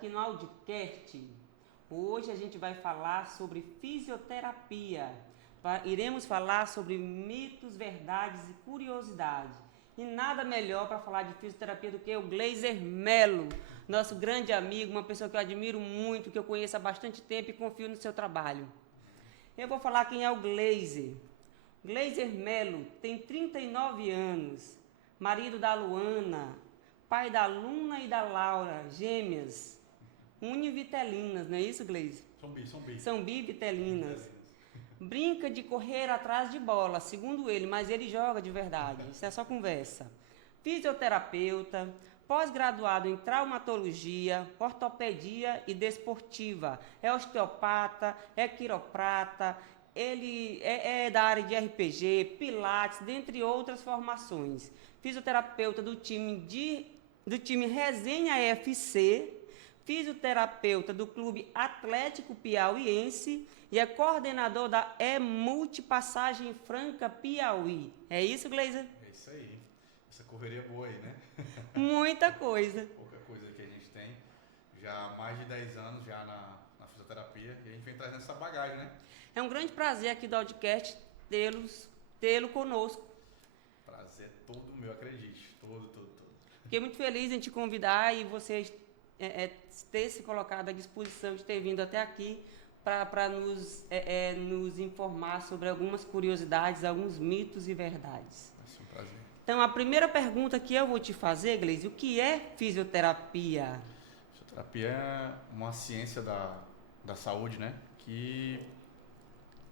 aqui no Audicast. Hoje a gente vai falar sobre fisioterapia. Iremos falar sobre mitos, verdades e curiosidades. E nada melhor para falar de fisioterapia do que o Gleiser Melo, nosso grande amigo, uma pessoa que eu admiro muito, que eu conheço há bastante tempo e confio no seu trabalho. Eu vou falar quem é o Gleiser. Gleiser Melo tem 39 anos, marido da Luana, pai da Luna e da Laura, gêmeas, univitelinas, não é isso, Gleiser? São bivitelinas. Brinca de correr atrás de bola, segundo ele, mas ele joga de verdade, isso é só conversa. Fisioterapeuta, pós-graduado em traumatologia, ortopedia e desportiva, é osteopata, é quiroprata, ele é da área de RPG, pilates, dentre outras formações. Fisioterapeuta do time Resenha FC, fisioterapeuta do Clube Atlético Piauiense e é coordenador da Multipassagem Franca Piauí. É isso, Gleiser? É isso aí. Essa correria boa aí, né? Muita coisa. Pouca coisa que a gente tem. Já há mais de 10 anos já na fisioterapia e a gente vem trazendo essa bagagem, né? É um grande prazer aqui do Audicast tê-lo conosco. Prazer todo meu, acredite. Todo. Fiquei muito feliz em te convidar e você ter se colocado à disposição de ter vindo até aqui para nos informar sobre algumas curiosidades, alguns mitos e verdades. Vai ser um prazer. Então, a primeira pergunta que eu vou te fazer, Gleice, o que é fisioterapia? Fisioterapia é uma ciência da saúde, né? Que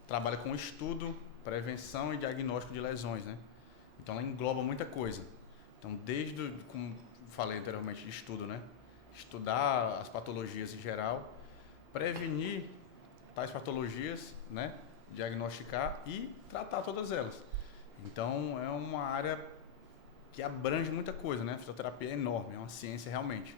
trabalha com estudo, prevenção e diagnóstico de lesões, né? Então, ela engloba muita coisa. Então, desde, como falei anteriormente, de estudo, né? Estudar as patologias em geral, prevenir tais patologias, né? Diagnosticar e tratar todas elas. Então, é uma área que abrange muita coisa, né? A fisioterapia é enorme, é uma ciência realmente.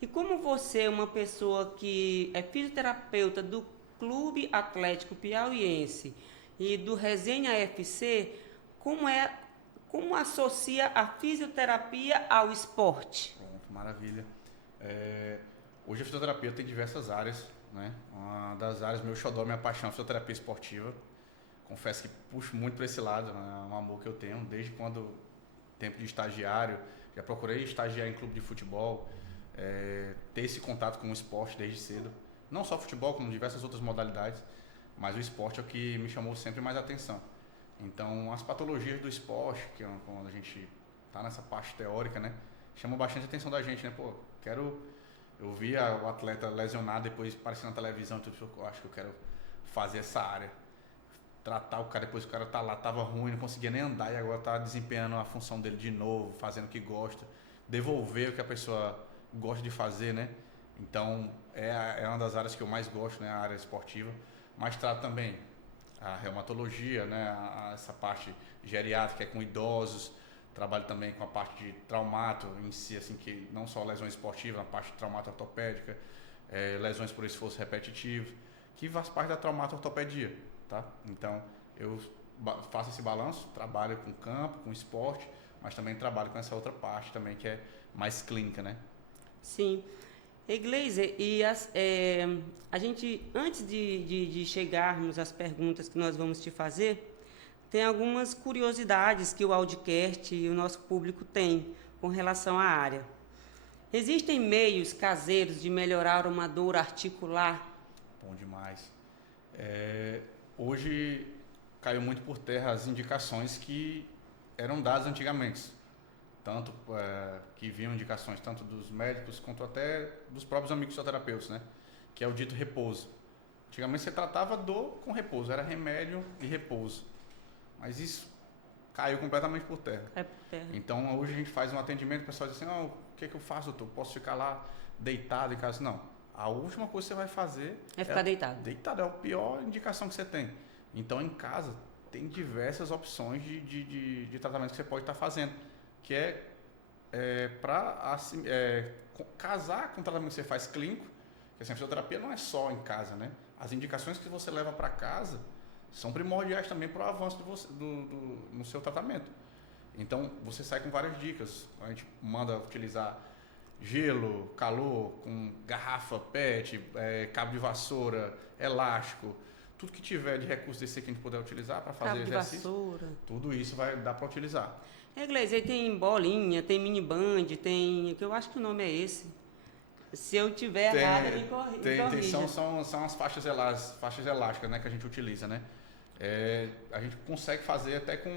E como você, uma pessoa que é fisioterapeuta do Clube Atlético Piauiense e do Resenha FC, como associa a fisioterapia ao esporte? Pronto, maravilha. Hoje a fisioterapia tem diversas áreas, né? Uma das áreas, meu xodó, minha paixão, é a fisioterapia esportiva. Confesso que puxo muito para esse lado, é um amor que eu tenho desde quando tempo de estagiário, já procurei estagiar em clube de futebol, ter esse contato com o esporte desde cedo, não só futebol, como diversas outras modalidades, mas o esporte é o que me chamou sempre mais atenção. Então, as patologias do esporte, que é quando a gente está nessa parte teórica, né, chamam bastante a atenção da gente, né, pô, eu via o atleta lesionado, depois aparecendo na televisão, eu acho que eu quero fazer essa área. Tratar o cara, depois o cara tá lá, tava ruim, não conseguia nem andar e agora tá desempenhando a função dele de novo, fazendo o que gosta, devolver o que a pessoa gosta de fazer, né? Então, é uma das áreas que eu mais gosto, né? A área esportiva, mas trato também a reumatologia, né? Essa parte geriátrica, que é com idosos, trabalho também com a parte de traumato em si, assim, que não só lesões esportivas, a parte de traumato ortopédica, lesões por esforço repetitivo, que faz parte da traumato ortopedia, tá? Então, eu faço esse balanço, trabalho com campo, com esporte, mas também trabalho com essa outra parte também que é mais clínica, né? Sim. E Gleiser, a gente, antes de chegarmos às perguntas que nós vamos te fazer, tem algumas curiosidades que o Audicast e o nosso público tem com relação à área. Existem meios caseiros de melhorar uma dor articular? Bom demais. Hoje caiu muito por terra as indicações que eram dadas antigamente. Tanto que vinham indicações tanto dos médicos quanto até dos próprios amigos fisioterapeutas, né? Que é o dito repouso. Antigamente você tratava dor com repouso, era remédio e repouso. Mas isso caiu completamente por terra. Por terra. Então hoje a gente faz um atendimento, o pessoal diz assim, o que eu faço, doutor? Posso ficar lá deitado em casa? Não. A última coisa que você vai fazer é ficar deitado. Deitado é a pior indicação que você tem. Então em casa tem diversas opções de tratamento que você pode estar fazendo, que para casar com o tratamento que você faz clínico, porque assim, a fisioterapia não é só em casa, né? As indicações que você leva para casa são primordiais também para o avanço no seu tratamento. Então, você sai com várias dicas. A gente manda utilizar gelo, calor, com garrafa, PET, cabo de vassoura, elástico, tudo que tiver de recurso desse que a gente puder utilizar para fazer Cabo de exercício, vassoura. tudo isso vai dar para utilizar. Gleice, aí tem bolinha, tem mini band, tem, que eu acho que o nome é esse. Se eu tiver errado, me corrija. São as faixas elásticas, né, que a gente utiliza, né? A gente consegue fazer até com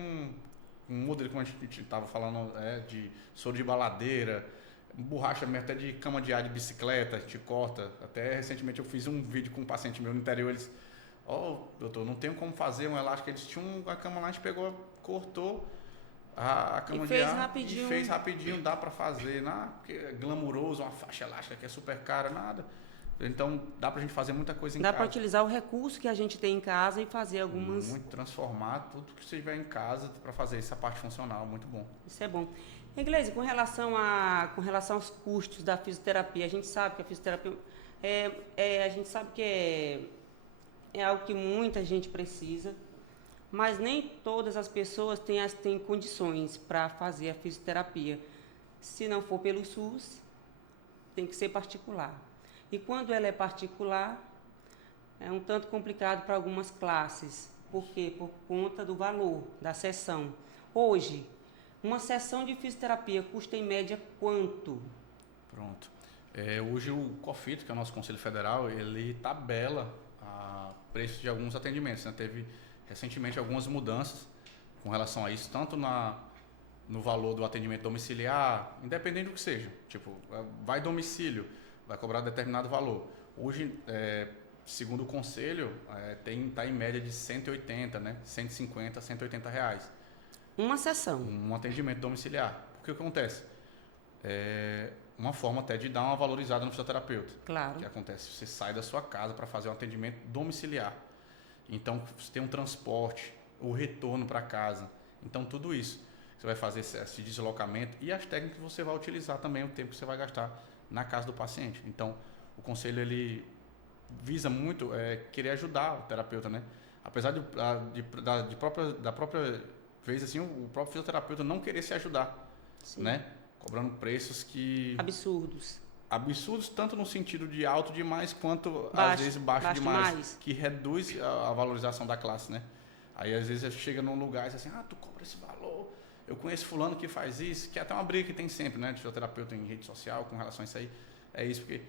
um modelo, como a gente estava falando, de soro de baladeira, borracha mesmo, até de cama de ar de bicicleta, a gente corta. Até recentemente eu fiz um vídeo com um paciente meu no interior, eles, doutor, não tenho como fazer um elástico, eles tinham uma cama lá, a gente pegou, cortou a cama de ar e fez rapidinho, dá para fazer, porque é glamuroso, uma faixa elástica que é super cara, nada. Então dá pra gente fazer muita coisa em casa. Dá para utilizar o recurso que a gente tem em casa e fazer algumas... Muito, transformar tudo que você tiver em casa para fazer essa parte funcional, muito bom. Isso é bom. Gleice, com relação aos custos da fisioterapia, a gente sabe que a fisioterapia a gente sabe que é algo que muita gente precisa, mas nem todas as pessoas têm condições para fazer a fisioterapia. Se não for pelo SUS, tem que ser particular. E quando ela é particular, é um tanto complicado para algumas classes. Por quê? Por conta do valor da sessão. Hoje, uma sessão de fisioterapia custa em média quanto? Pronto. Hoje o COFIT, que é o nosso Conselho Federal, ele tabela preços de alguns atendimentos, né? Teve recentemente algumas mudanças com relação a isso, tanto no valor do atendimento domiciliar, independente do que seja. Tipo, vai domicílio, vai cobrar determinado valor. Hoje, segundo o conselho, tá em média de 180, né? 150, 180 reais. Uma sessão. Um atendimento domiciliar. Porque o que acontece? Uma forma até de dar uma valorizada no fisioterapeuta. Claro. O que acontece? Você sai da sua casa para fazer um atendimento domiciliar. Então, você tem um transporte, o retorno para casa. Então, tudo isso. Você vai fazer esse deslocamento e as técnicas que você vai utilizar também, o tempo que você vai gastar na casa do paciente. Então, o conselho ele visa muito querer ajudar o terapeuta, né? Apesar da própria vez assim, o próprio fisioterapeuta não querer se ajudar, sim, né? Cobrando preços que absurdos tanto no sentido de alto demais quanto às vezes baixo demais, que reduz a valorização da classe, né? Aí às vezes chega num lugar e diz assim, tu cobra esse valor. Eu conheço fulano que faz isso, que é até uma briga que tem sempre, né, de fisioterapeuta em rede social com relação a isso aí. É isso, porque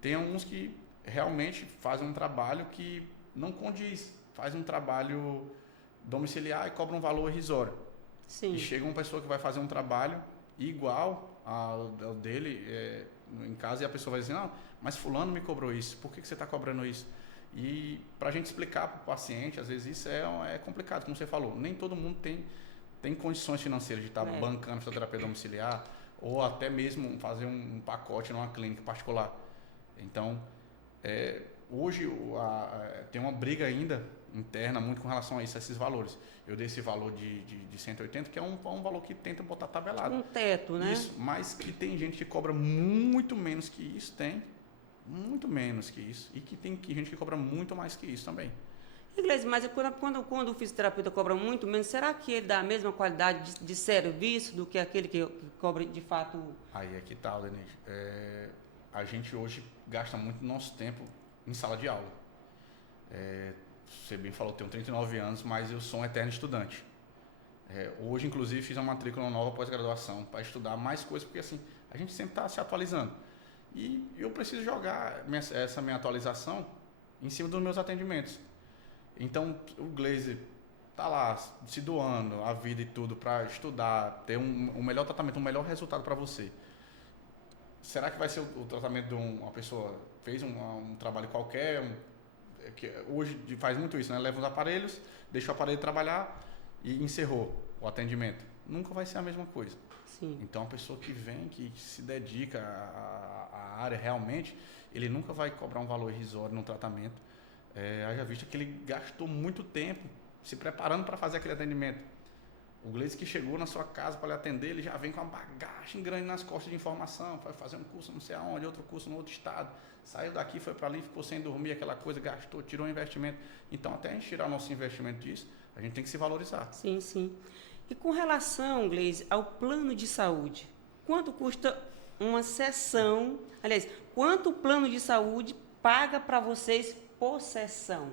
tem alguns que realmente fazem um trabalho que não condiz, faz um trabalho domiciliar e cobra um valor irrisório. Sim. E chega uma pessoa que vai fazer um trabalho igual ao dele em casa e a pessoa vai dizer, não, mas fulano me cobrou isso, por que você está cobrando isso? E para a gente explicar para o paciente, às vezes isso é complicado, como você falou, nem todo mundo tem condições financeiras de estar bancando fisioterapia domiciliar ou até mesmo fazer um pacote numa clínica particular. Então, hoje tem uma briga ainda interna muito com relação a isso, a esses valores. Eu dei esse valor de 180, que é um valor que tenta botar tabelado. Um teto, né? Isso, mas que tem gente que cobra muito menos que isso, muito menos que isso, e que tem gente que cobra muito mais que isso também. Gleice, mas quando o fisioterapeuta cobra muito menos, será que ele dá a mesma qualidade de serviço do que aquele que cobra de fato? Aí é que tal, Denise? A gente hoje gasta muito nosso tempo em sala de aula. Você bem falou, eu tenho 39 anos, mas eu sou um eterno estudante. Hoje, inclusive, fiz uma matrícula nova pós-graduação para estudar mais coisas, porque assim, a gente sempre está se atualizando. E eu preciso jogar essa minha atualização em cima dos meus atendimentos. Então, o Gleice tá lá se doando a vida e tudo para estudar, ter um melhor tratamento, um melhor resultado para você. Será que vai ser o tratamento de uma pessoa fez um trabalho qualquer, que hoje faz muito isso, né? Leva os aparelhos, deixa o aparelho trabalhar e encerrou o atendimento. Nunca vai ser a mesma coisa. Sim. Então, a pessoa que vem, que se dedica à área realmente, ele nunca vai cobrar um valor irrisório no tratamento. Haja vista que ele gastou muito tempo se preparando para fazer aquele atendimento. O Gleice que chegou na sua casa para lhe atender, ele já vem com uma bagagem grande nas costas de informação, foi fazer um curso não sei aonde, outro curso no outro estado, saiu daqui, foi para ali, ficou sem dormir, aquela coisa, gastou, tirou um investimento. Então, até a gente tirar o nosso investimento disso, a gente tem que se valorizar. Sim, sim. E com relação, Gleice, ao plano de saúde, quanto custa uma sessão, aliás, quanto o plano de saúde paga para vocês por sessão?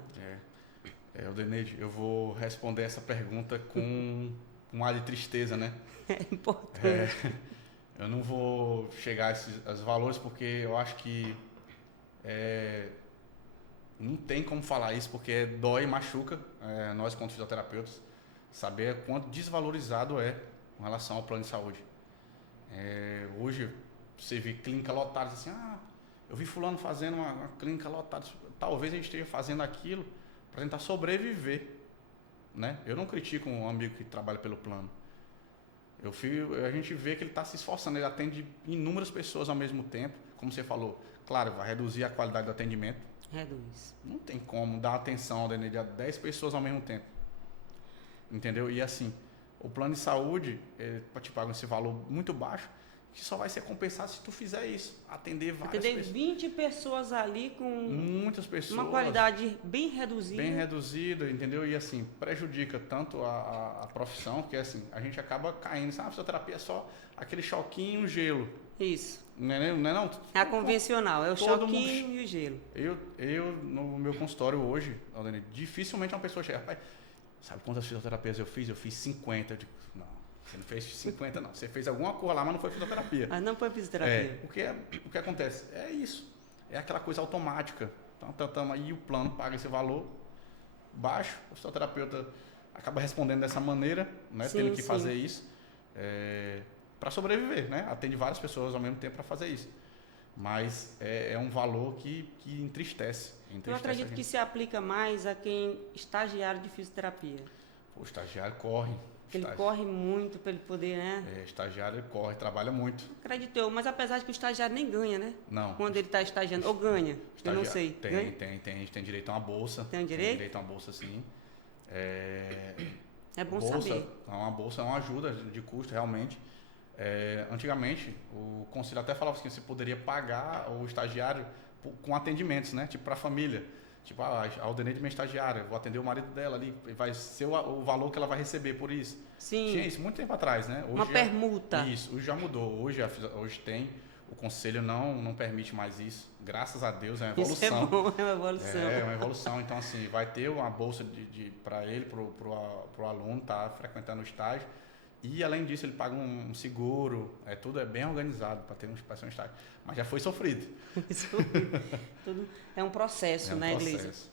Aldeneide, eu vou responder essa pergunta com um ar de tristeza, né? É importante. Eu não vou chegar a esses valores porque eu acho que não tem como falar isso porque dói e machuca nós, quanto fisioterapeutas, saber quanto desvalorizado é com relação ao plano de saúde. Hoje, você vê clínica lotada, assim, eu vi fulano fazendo uma clínica lotada, talvez a gente esteja fazendo aquilo para tentar sobreviver, né? Eu não critico um amigo que trabalha pelo plano. A gente vê que ele está se esforçando, ele atende inúmeras pessoas ao mesmo tempo, como você falou, claro, vai reduzir a qualidade do atendimento. Reduz. Não tem como dar atenção a 10 pessoas ao mesmo tempo. Entendeu? E assim, o plano de saúde, te paga esse valor muito baixo, que só vai ser compensado se tu fizer isso. Atender várias pessoas. 20 pessoas ali com muitas pessoas, uma qualidade bem reduzida. Bem reduzida, entendeu? E assim, prejudica tanto a profissão, que assim, a gente acaba caindo. A fisioterapia é só aquele choquinho, gelo. Isso. Não é não? É a convencional, é o choquinho e o gelo. Eu, no meu consultório hoje, Aldene, dificilmente uma pessoa chega, rapaz, sabe quantas fisioterapias eu fiz? Eu fiz 50. Eu digo, não, você não fez 50 não. Você fez alguma coisa lá, mas não foi fisioterapia. Mas não foi fisioterapia. O que acontece? É isso. É aquela coisa automática. Então, aí o plano paga esse valor baixo, o fisioterapeuta acaba respondendo dessa maneira, né? Sim, Tendo que fazer isso. Para sobreviver, né? Atende várias pessoas ao mesmo tempo para fazer isso. Mas é um valor que entristece. Eu acredito que se aplica mais a quem estagiário de fisioterapia. O estagiário corre. Ele corre muito para ele poder, né? Estagiário corre, trabalha muito. Acredito eu, mas apesar de que o estagiário nem ganha, né? Não. Quando ele está estagiando, ou ganha, eu não sei. Tem. A gente tem direito a uma bolsa. Tem direito? Tem direito a uma bolsa, sim. É bom bolsa, saber. Uma bolsa é uma ajuda de custo, realmente. Antigamente, o conselho até falava que você poderia pagar o estagiário com atendimentos, né? Tipo, para a família. Tipo, a Aldeneide é minha estagiária, vou atender o marido dela ali, vai ser o valor que ela vai receber por isso. Sim. Tinha isso muito tempo atrás, né? Hoje uma permuta. Isso, hoje já mudou. Hoje tem, o conselho não permite mais isso. Graças a Deus, é uma evolução. Isso é bom, é uma evolução. É uma evolução. Então, assim, vai ter uma bolsa para ele, pro aluno estar frequentando o estágio. E, além disso, ele paga um seguro. Tudo é bem organizado para ser um estágio. Mas já foi sofrido. Tudo é um processo, né, Gleise?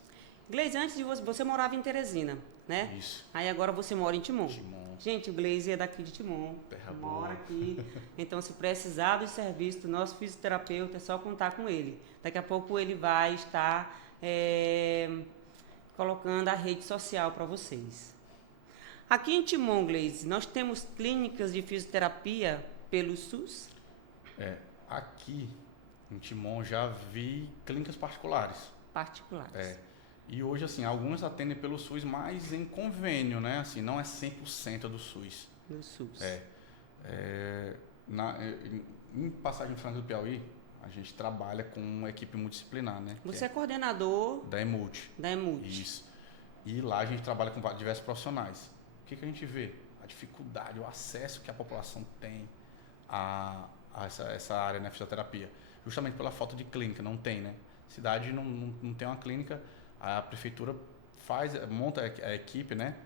Gleise, antes de você morava em Teresina, né? Isso. Aí agora você mora em Timon. Timon. Gente, o Gleise é daqui de Timon. Terra mora boa. aqui. Então, se precisar do serviço do nosso fisioterapeuta, é só contar com ele. Daqui a pouco ele vai estar colocando a rede social para vocês. Aqui em Timon, Gleise, nós temos clínicas de fisioterapia pelo SUS? Aqui em Timon já vi clínicas particulares. Particulares. E hoje, assim, algumas atendem pelo SUS, mas em convênio, né? Assim, não é 100% do SUS. Do SUS. Em Passagem Franca do Piauí, a gente trabalha com uma equipe multidisciplinar, né? Você é coordenador da EMULT. Da EMULT. Isso. E lá a gente trabalha com diversos profissionais. O que a gente vê? A dificuldade, o acesso que a população tem a essa área na fisioterapia. Justamente pela falta de clínica, não tem, né? Cidade não tem uma clínica, a prefeitura monta a equipe, né?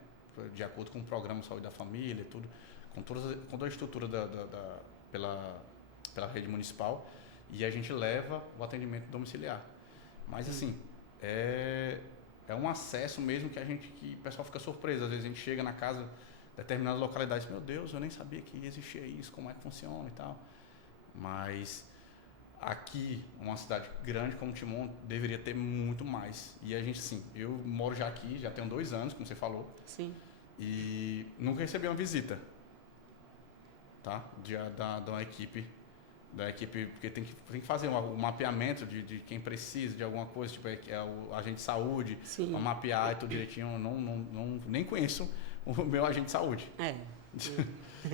De acordo com o programa de saúde da família e tudo, com toda a estrutura pela rede municipal, e a gente leva o atendimento domiciliar. Mas assim, é um acesso mesmo que o pessoal fica surpreso. Às vezes a gente chega na casa de determinadas localidades, meu Deus, eu nem sabia que existia isso, como é que funciona e tal. Mas aqui, uma cidade grande como Timon, deveria ter muito mais. E a gente, sim, eu moro já aqui, já tenho 2 anos, como você falou. Sim. E nunca recebi uma visita, tá? Da equipe, porque tem que fazer um mapeamento de quem precisa de alguma coisa, tipo, o agente de saúde, para mapear e tudo direitinho. Nem conheço o meu agente de saúde.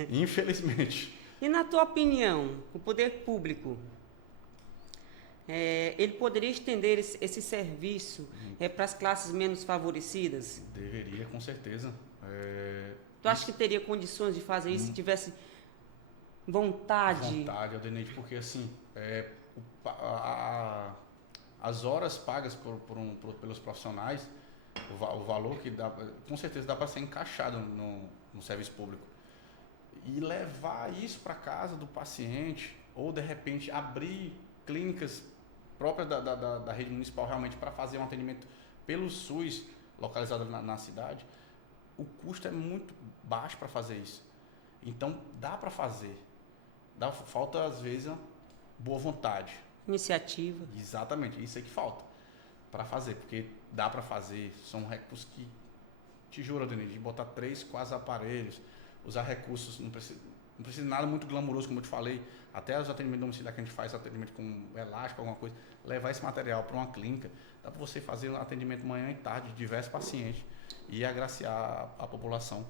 Infelizmente. E na tua opinião, o poder público, ele poderia estender esse serviço para as classes menos favorecidas? Deveria, com certeza. Tu acha que teria condições de fazer isso se tivesse vontade. Vontade, Aldenete, porque assim, as horas pagas pelos profissionais, o valor que dá, com certeza dá para ser encaixado no serviço público. E levar isso para casa do paciente, ou de repente abrir clínicas próprias da rede municipal realmente para fazer um atendimento pelo SUS, localizado na cidade, o custo é muito baixo para fazer isso. Então dá para fazer. Falta às vezes uma boa vontade. Iniciativa. Exatamente, isso é que falta para fazer, porque dá para fazer, são recursos que te juro, Denise, de botar 3, 4 aparelhos, usar recursos, não precisa de nada muito glamouroso, como eu te falei, até os atendimentos domiciliares que a gente faz, atendimento com elástico, alguma coisa, levar esse material para uma clínica, dá para você fazer um atendimento manhã e tarde de diversos pacientes e agraciar a população,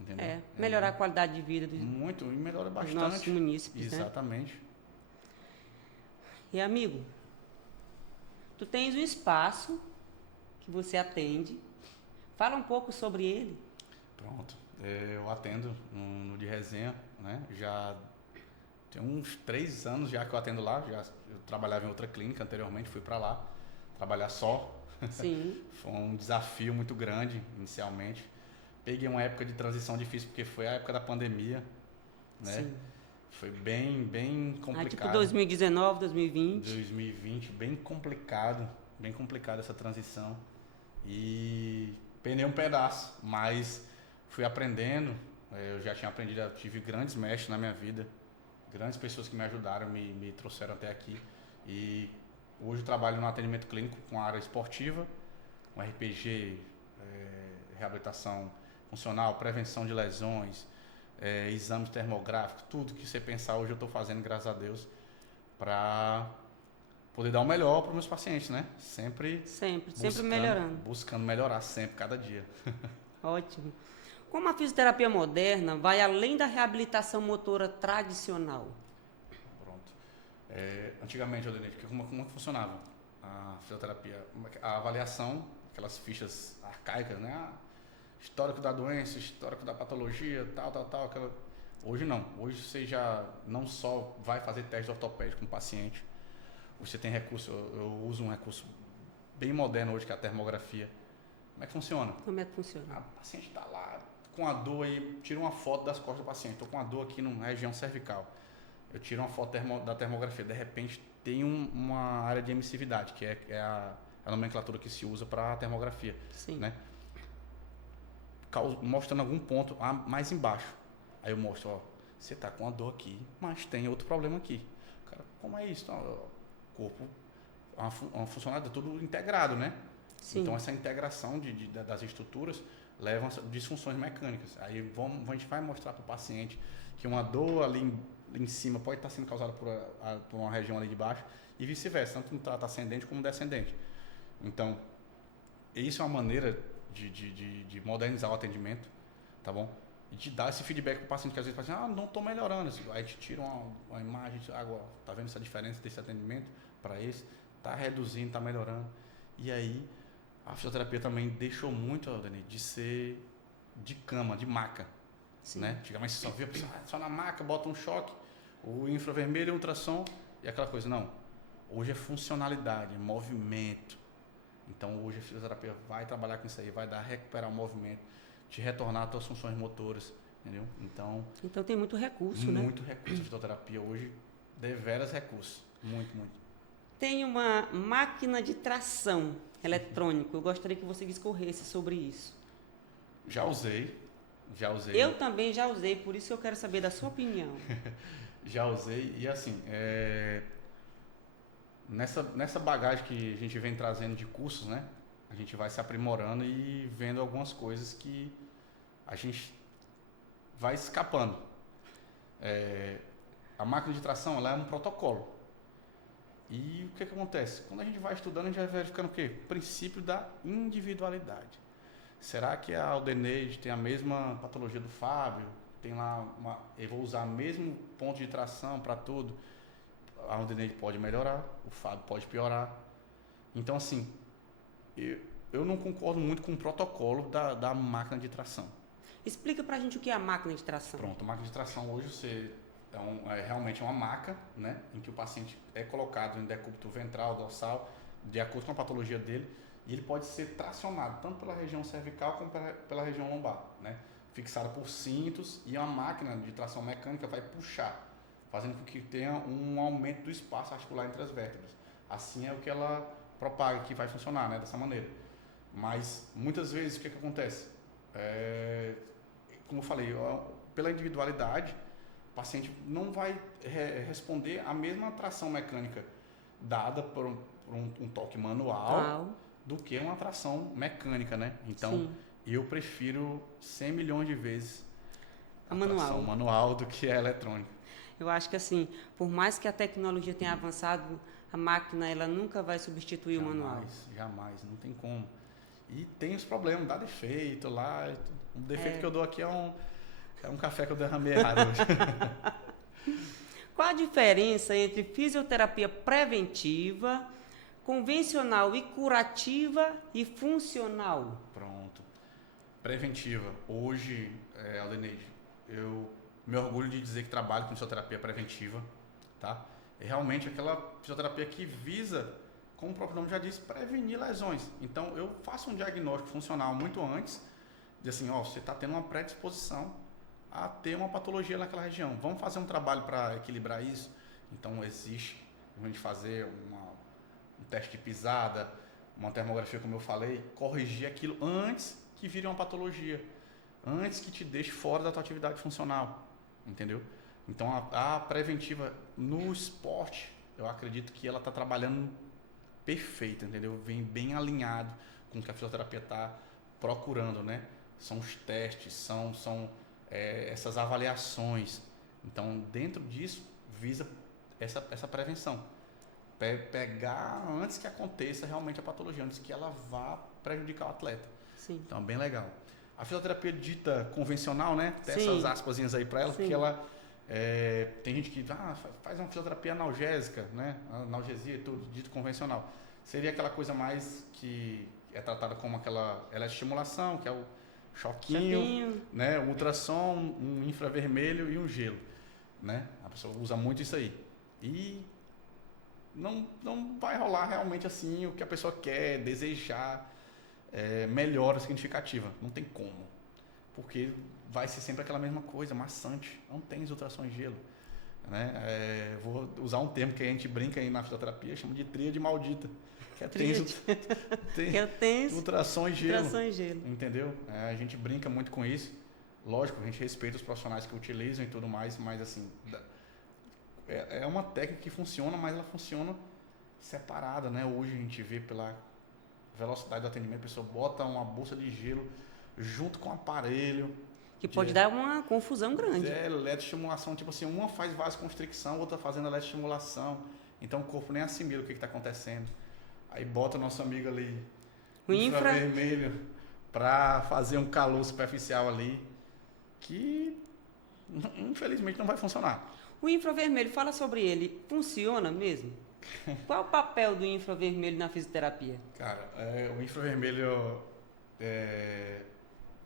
entendeu? Melhorar a qualidade de vida muito, e melhora bastante. Dos nossos munícipes, exatamente. Né? E amigo, tu tens um espaço que você atende, fala um pouco sobre ele. Pronto, eu atendo no de Resenha, né? Já tem uns 3 anos já que eu atendo lá, eu trabalhava em outra clínica anteriormente, fui para lá trabalhar só. Sim. Foi um desafio muito grande inicialmente. Peguei uma época de transição difícil porque foi a época da pandemia, né? Sim. Foi bem complicado. Tipo 2019, 2020. 2020, bem complicada essa transição. E penei um pedaço, mas fui aprendendo. Eu já tinha aprendido, eu tive grandes mestres na minha vida, grandes pessoas que me ajudaram, me trouxeram até aqui. E hoje eu trabalho no atendimento clínico com a área esportiva, com RPG, reabilitação funcional, prevenção de lesões, exames termográficos, tudo que você pensar hoje eu estou fazendo, graças a Deus, para poder dar o melhor para os meus pacientes, né? Sempre melhorando. Buscando melhorar sempre, cada dia. Ótimo. Como a fisioterapia moderna vai além da reabilitação motora tradicional? Pronto. Antigamente, Aldenete, como que funcionava a fisioterapia? A avaliação, aquelas fichas arcaicas, né? Histórico da doença, histórico da patologia, tal. Hoje não. Hoje você já não só vai fazer teste ortopédico com o paciente, você tem recurso, eu uso um recurso bem moderno hoje, que é a termografia. Como é que funciona? Como é que funciona? O paciente está lá com a dor aí, tira uma foto das costas do paciente. Estou com a dor aqui na região cervical. Eu tiro uma foto da termografia. De repente, tem uma área de emissividade, que é a nomenclatura que se usa para a termografia. Sim. Né? Mostrando algum ponto mais embaixo. Aí eu mostro, ó, você está com a dor aqui, mas tem outro problema aqui. Cara, como é isso? Então, o corpo, uma funcionalidade, tudo integrado, né? Sim. Então, essa integração das estruturas leva a disfunções mecânicas. Aí a gente vai mostrar para o paciente que uma dor ali em cima pode estar sendo causada por uma região ali de baixo e vice-versa, tanto no trato ascendente como descendente. Então, isso é uma maneira de modernizar o atendimento, tá bom? E de dar esse feedback para o paciente, que às vezes fala assim, não estou melhorando. Aí a gente tira uma imagem, agora, tá vendo essa diferença desse atendimento para esse? Tá reduzindo, tá melhorando. E aí, a fisioterapia também deixou muito, Dani, de ser de cama, de maca. Sim. Né? Antigamente você só via só na maca, bota um choque, o infravermelho, o ultrassom e aquela coisa. Não, hoje é funcionalidade, movimento. Então hoje a fisioterapia vai trabalhar com isso aí, vai recuperar o movimento, te retornar às tuas funções motoras, entendeu? Então tem muito recurso, né? Muito recurso. A fisioterapia hoje, deveras recursos. Muito. Tem uma máquina de tração eletrônica. Eu gostaria que você discorresse sobre isso. Já usei. Eu também já usei, por isso eu quero saber da sua opinião. Já usei e assim, nessa bagagem que a gente vem trazendo de cursos, né? A gente vai se aprimorando e vendo algumas coisas que a gente vai escapando. A máquina de tração, ela é um protocolo. E o que acontece? Quando a gente vai estudando, a gente vai verificando o quê? O princípio da individualidade. Será que a Aldeneide tem a mesma patologia do Fábio? Tem lá eu vou usar o mesmo ponto de tração para tudo. A Aldeneide pode melhorar, o Fábio pode piorar. Então, assim, eu não concordo muito com o protocolo da máquina de tração. Explica pra gente o que é a máquina de tração. Pronto, a máquina de tração hoje você realmente uma maca, né, em que o paciente é colocado em decúbito ventral, dorsal, de acordo com a patologia dele, e ele pode ser tracionado tanto pela região cervical como pela região lombar, né, fixado por cintos, e uma máquina de tração mecânica vai puxar, fazendo com que tenha um aumento do espaço articular entre as vértebras. Assim é o que ela propaga, que vai funcionar, né, dessa maneira. Mas muitas vezes o que acontece? Como eu falei, pela individualidade, o paciente não vai responder a mesma tração mecânica dada por um toque manual do que uma tração mecânica, né? Então, sim, eu prefiro 100 milhões de vezes a tração manual do que a eletrônica. Eu acho que assim, por mais que a tecnologia tenha avançado, a máquina ela nunca vai substituir o manual. Jamais, não tem como. E tem os problemas, dá defeito lá. O defeito que eu dou aqui é um café que eu derramei errado hoje. Qual a diferença entre fisioterapia preventiva, convencional e curativa e funcional? Pronto. Preventiva. Hoje, Aldeneide, eu me orgulho de dizer que trabalho com fisioterapia preventiva, tá? É realmente aquela fisioterapia que visa, como o próprio nome já diz, prevenir lesões. Então, eu faço um diagnóstico funcional muito antes de assim, você está tendo uma predisposição a ter uma patologia naquela região. Vamos fazer um trabalho para equilibrar isso? Então, existe a gente fazer um teste de pisada, uma termografia, como eu falei, corrigir aquilo antes que vire uma patologia, antes que te deixe fora da tua atividade funcional, entendeu? Então, a preventiva no esporte, eu acredito que ela está trabalhando perfeito, entendeu? Vem bem alinhado com o que a fisioterapia está procurando, né? São os testes, são essas avaliações. Então, dentro disso, visa essa prevenção. Pegar antes que aconteça realmente a patologia, antes que ela vá prejudicar o atleta. Sim. Então, bem legal. A fisioterapia dita convencional, né? Tem sim, essas aspasinhas aí para ela, sim, porque ela... tem gente que faz uma fisioterapia analgésica, né? Analgesia e tudo, dito convencional. Seria aquela coisa mais que é tratada como aquela eletroestimulação, que é o choquinho, né? O ultrassom, um infravermelho e um gelo, né? A pessoa usa muito isso aí. E não vai rolar realmente assim o que a pessoa quer, desejar, melhora significativa. Não tem como. Porque vai ser sempre aquela mesma coisa, maçante. Não tem ultrassom em gelo. Né? Vou usar um termo que a gente brinca aí na fisioterapia, chama de tríade maldita. Que é tem ultrassom em gelo. Entendeu? A gente brinca muito com isso. Lógico, a gente respeita os profissionais que utilizam e tudo mais, mas assim, é uma técnica que funciona, mas ela funciona separada, né? Hoje a gente vê pela velocidade do atendimento, a pessoa bota uma bolsa de gelo junto com o aparelho. Que pode dar uma confusão grande. Eletroestimulação, tipo assim, uma faz vasoconstricção, outra fazendo eletroestimulação. Então o corpo nem assimila o que está acontecendo. Aí bota o nosso amigo ali, o infravermelho, para fazer um calor superficial ali, que infelizmente não vai funcionar. O infravermelho, fala sobre ele, funciona mesmo? Qual é o papel do infravermelho na fisioterapia? Cara, o infravermelho,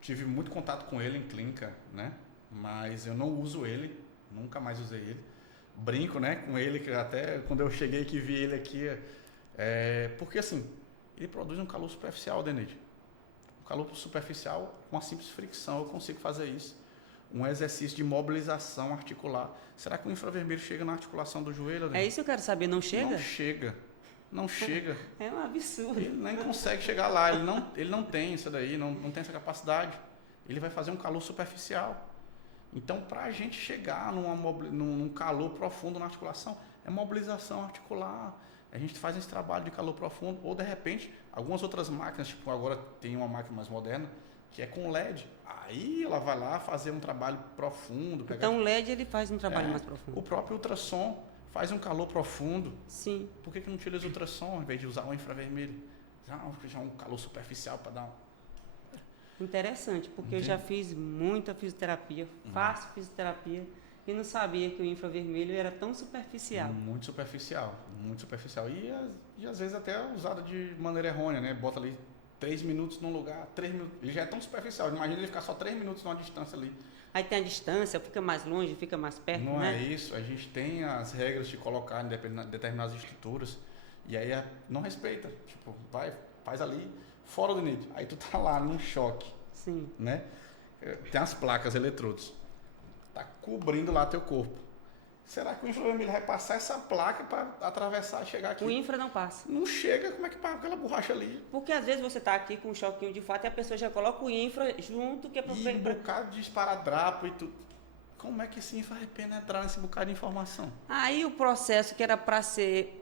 tive muito contato com ele em clínica, né? Mas eu não uso ele, nunca mais usei ele. Brinco, né, com ele, que até quando eu cheguei que vi ele aqui, porque assim, ele produz um calor superficial, Denide. Um calor superficial, com uma simples fricção, eu consigo fazer isso. Um exercício de mobilização articular. Será que o infravermelho chega na articulação do joelho, Denide? É isso que eu quero saber, não chega? Não chega. É um absurdo. Ele nem consegue chegar lá, ele não tem isso daí, não tem essa capacidade. Ele vai fazer um calor superficial. Então, para a gente chegar num calor profundo na articulação, é mobilização articular. A gente faz esse trabalho de calor profundo, ou de repente, algumas outras máquinas, tipo agora tem uma máquina mais moderna, que é com LED. Aí ela vai lá fazer um trabalho profundo. Então o LED ele faz um trabalho mais profundo. O próprio ultrassom faz um calor profundo. Sim. Por que não utiliza ultrassom ao invés de usar o infravermelho? Já um calor superficial para dar Interessante, porque eu já fiz muita fisioterapia, faço fisioterapia e não sabia que o infravermelho era tão superficial. Muito superficial, muito superficial. E às vezes até usado de maneira errônea, né? Bota ali 3 minutos num lugar, 3 minutos. Ele já é tão superficial. Imagina ele ficar só 3 minutos numa distância ali. Aí tem a distância, fica mais longe, fica mais perto, Não né? é isso. A gente tem as regras de colocar em determinadas estruturas e aí não respeita. Tipo, vai, faz ali, fora do nível. Aí tu tá lá num choque, Sim. né? Tem as placas, eletrodos. Tá cobrindo lá teu corpo. Será que o infravermelho vai passar essa placa para atravessar e chegar aqui? O infra não passa. Não chega, como é que passa aquela borracha ali? Porque às vezes você tá aqui com um choquinho de fato e a pessoa já coloca o infra junto, que é pra... E um bocado de esparadrapo e tudo. Como é que esse infra vai penetrar nesse bocado de informação? Aí o processo que era para ser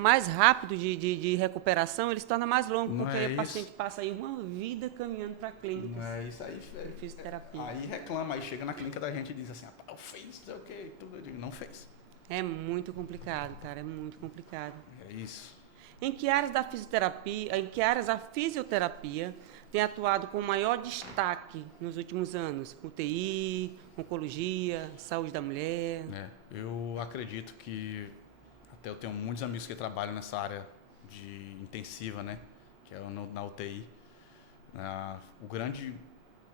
mais rápido de recuperação, ele se torna mais longo, Não porque é o isso? paciente passa aí uma vida caminhando para clínicas Não é isso aí, de fisioterapia. Aí reclama, aí chega na clínica da gente e diz assim, eu fiz, não sei o que, tudo. Eu digo, não fez. É muito complicado, cara, é muito complicado. É isso. Em que áreas a fisioterapia tem atuado com maior destaque nos últimos anos? UTI, oncologia, saúde da mulher? Eu acredito que até eu tenho muitos amigos que trabalham nessa área de intensiva, né? Que é na UTI. O grande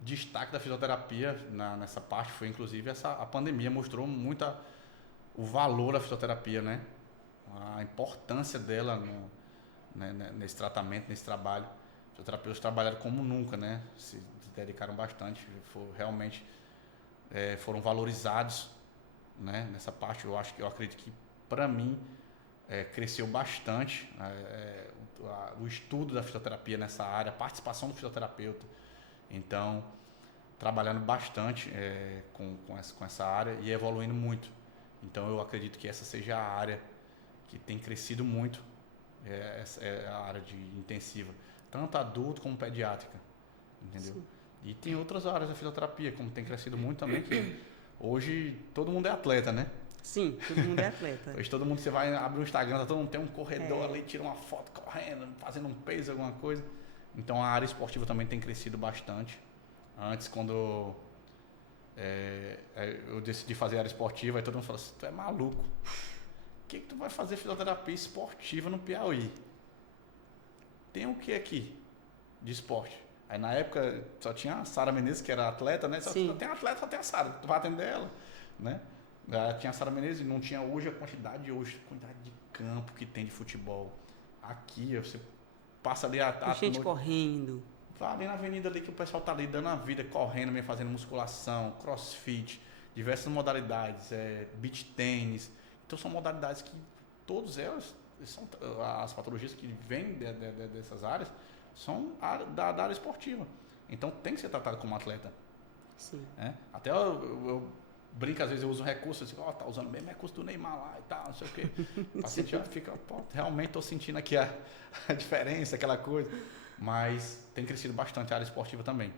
destaque da fisioterapia nessa parte foi, inclusive, a pandemia mostrou muito o valor da fisioterapia, né? A importância dela nesse tratamento, nesse trabalho. Os fisioterapeutas trabalharam como nunca, né? Se dedicaram bastante, realmente foram valorizados, né? Nessa parte. Eu acredito que, para mim, cresceu bastante o estudo da fisioterapia nessa área, a participação do fisioterapeuta. Então, trabalhando bastante com essa área e evoluindo muito. Então, eu acredito que essa seja a área que tem crescido muito, a área de intensiva, tanto adulto como pediátrica, entendeu? Sim. E tem outras áreas da fisioterapia, como tem crescido muito também, que hoje todo mundo é atleta, né? Sim, todo mundo é atleta. Hoje todo mundo, você vai abrir um Instagram, todo mundo tem um corredor ali, tira uma foto correndo, fazendo um peso, alguma coisa. Então a área esportiva também tem crescido bastante. Antes, quando eu decidi fazer área esportiva, aí todo mundo falou assim, tu é maluco. O que tu vai fazer fisioterapia esportiva no Piauí? Tem o que aqui de esporte? Aí na época só tinha a Sara Menezes, que era atleta, né? Só tem atleta, só tem a Sara, tu vai atender ela, né? Tinha a Sara Menezes, não tinha hoje a quantidade de campo que tem de futebol. Aqui, você passa ali a gente correndo. Vai ali na avenida ali que o pessoal tá ali dando a vida, correndo, mesmo, fazendo musculação, crossfit, diversas modalidades, beach tênis. Então são modalidades que todas elas, são as patologias que vêm dessas áreas, são da área esportiva. Então tem que ser tratado como atleta. Sim. Até eu brinco, às vezes eu uso um recurso, assim, tá usando o mesmo recurso do Neymar lá e tal, não sei o quê. O paciente já fica, realmente estou sentindo aqui a diferença, aquela coisa. Mas tem crescido bastante a área esportiva também.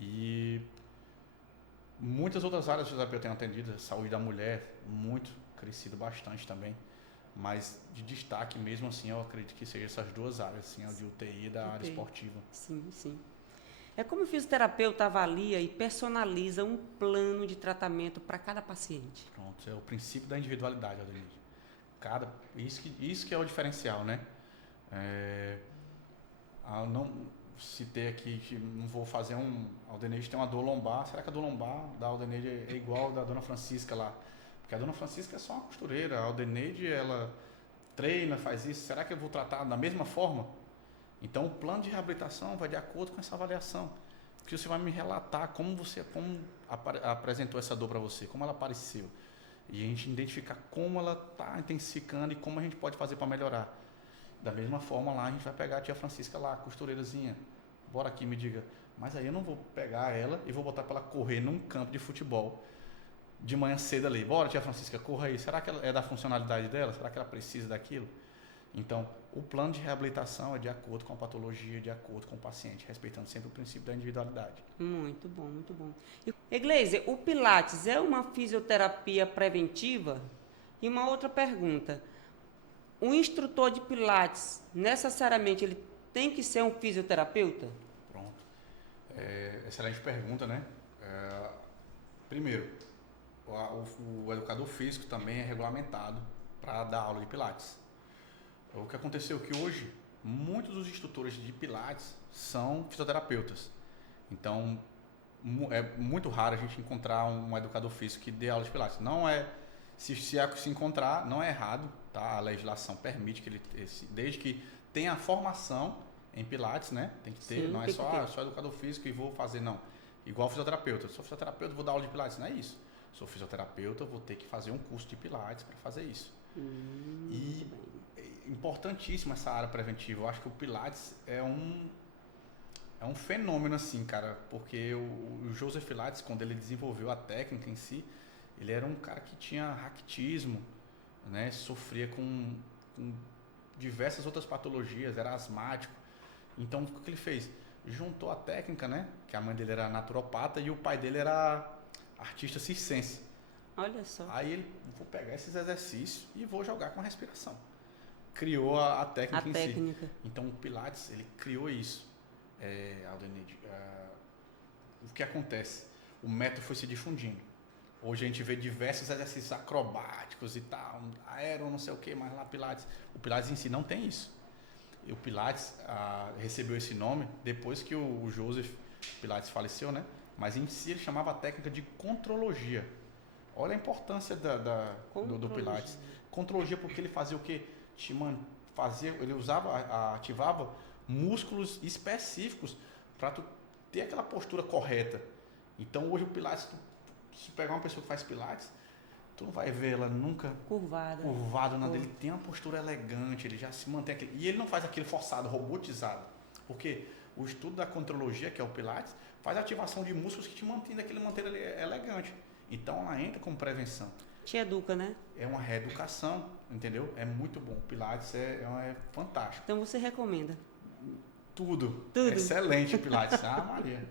E muitas outras áreas que eu tenho atendido, saúde da mulher, muito crescido bastante também. Mas de destaque mesmo assim, eu acredito que seja essas duas áreas, assim, a de UTI e da área esportiva. Sim, sim. É como o fisioterapeuta avalia e personaliza um plano de tratamento para cada paciente. Pronto, é o princípio da individualidade, Aldenide. Isso que é o diferencial, né? Eu não citei aqui que não vou fazer a Aldenide tem uma dor lombar. Será que a dor lombar da Aldenide é igual da Dona Francisca lá? Porque a Dona Francisca é só uma costureira. A Aldenide, ela treina, faz isso. Será que eu vou tratar da mesma forma? Então, o plano de reabilitação vai de acordo com essa avaliação. Porque você vai me relatar como apresentou essa dor para você, como ela apareceu. E a gente identificar como ela está intensificando e como a gente pode fazer para melhorar. Da mesma forma, lá a gente vai pegar a tia Francisca lá, a costureirazinha. Bora aqui, me diga. Mas aí eu não vou pegar ela e vou botar para ela correr num campo de futebol de manhã cedo ali. Bora, tia Francisca, corra aí. Será que ela é da funcionalidade dela? Será que ela precisa daquilo? Então, o plano de reabilitação é de acordo com a patologia, de acordo com o paciente, respeitando sempre o princípio da individualidade. Muito bom, muito bom. Egleiser, o Pilates é uma fisioterapia preventiva? E uma outra pergunta. O instrutor de Pilates, necessariamente, ele tem que ser um fisioterapeuta? Pronto. Excelente pergunta, né? Primeiro, o educador físico também é regulamentado para dar aula de Pilates. O que aconteceu é que hoje, muitos dos instrutores de Pilates são fisioterapeutas. Então, é muito raro a gente encontrar um educador físico que dê aula de Pilates. Não é, se encontrar, não é errado, tá? A legislação permite que ele, desde que tenha a formação em Pilates, né? Tem que ter, não é só educador físico e vou fazer, não. Igual fisioterapeuta. Sou fisioterapeuta, vou dar aula de Pilates, não é isso. Sou fisioterapeuta, vou ter que fazer um curso de Pilates para fazer isso. E é importantíssima essa área preventiva. Eu acho que o Pilates é um fenômeno assim, cara, porque o Joseph Pilates, quando ele desenvolveu a técnica em si, ele era um cara que tinha raquitismo, né? Sofria com diversas outras patologias, era asmático. Então, o que ele fez? Juntou a técnica, né? Que a mãe dele era naturopata e o pai dele era artista circense. Olha só. Aí ele, vou pegar esses exercícios e vou jogar com a respiração. Criou a técnica em si. Então, o Pilates, ele criou isso. Aldenide, o que acontece? O método foi se difundindo. Hoje a gente vê diversos exercícios acrobáticos e tal, aero, não sei o que, mas lá Pilates. O Pilates em si não tem isso. E o Pilates recebeu esse nome depois que o Joseph Pilates faleceu, né? Mas em si ele chamava a técnica de contrologia. Olha a importância do Pilates. Contrologia porque ele fazia o quê? Ele ativava músculos específicos para tu ter aquela postura correta. Então hoje o Pilates, se pegar uma pessoa que faz Pilates, tu não vai ver ela nunca curvada, nada. Ele tem uma postura elegante, ele já se mantém aquele, e ele não faz aquele forçado, robotizado. Porque o estudo da contrologia, que é o Pilates, faz ativação de músculos que te mantém daquele manter elegante. Então ela entra como prevenção. Te educa, né? É uma reeducação, entendeu? É muito bom. O Pilates é fantástico. Então você recomenda? Tudo. Excelente Pilates. Maria.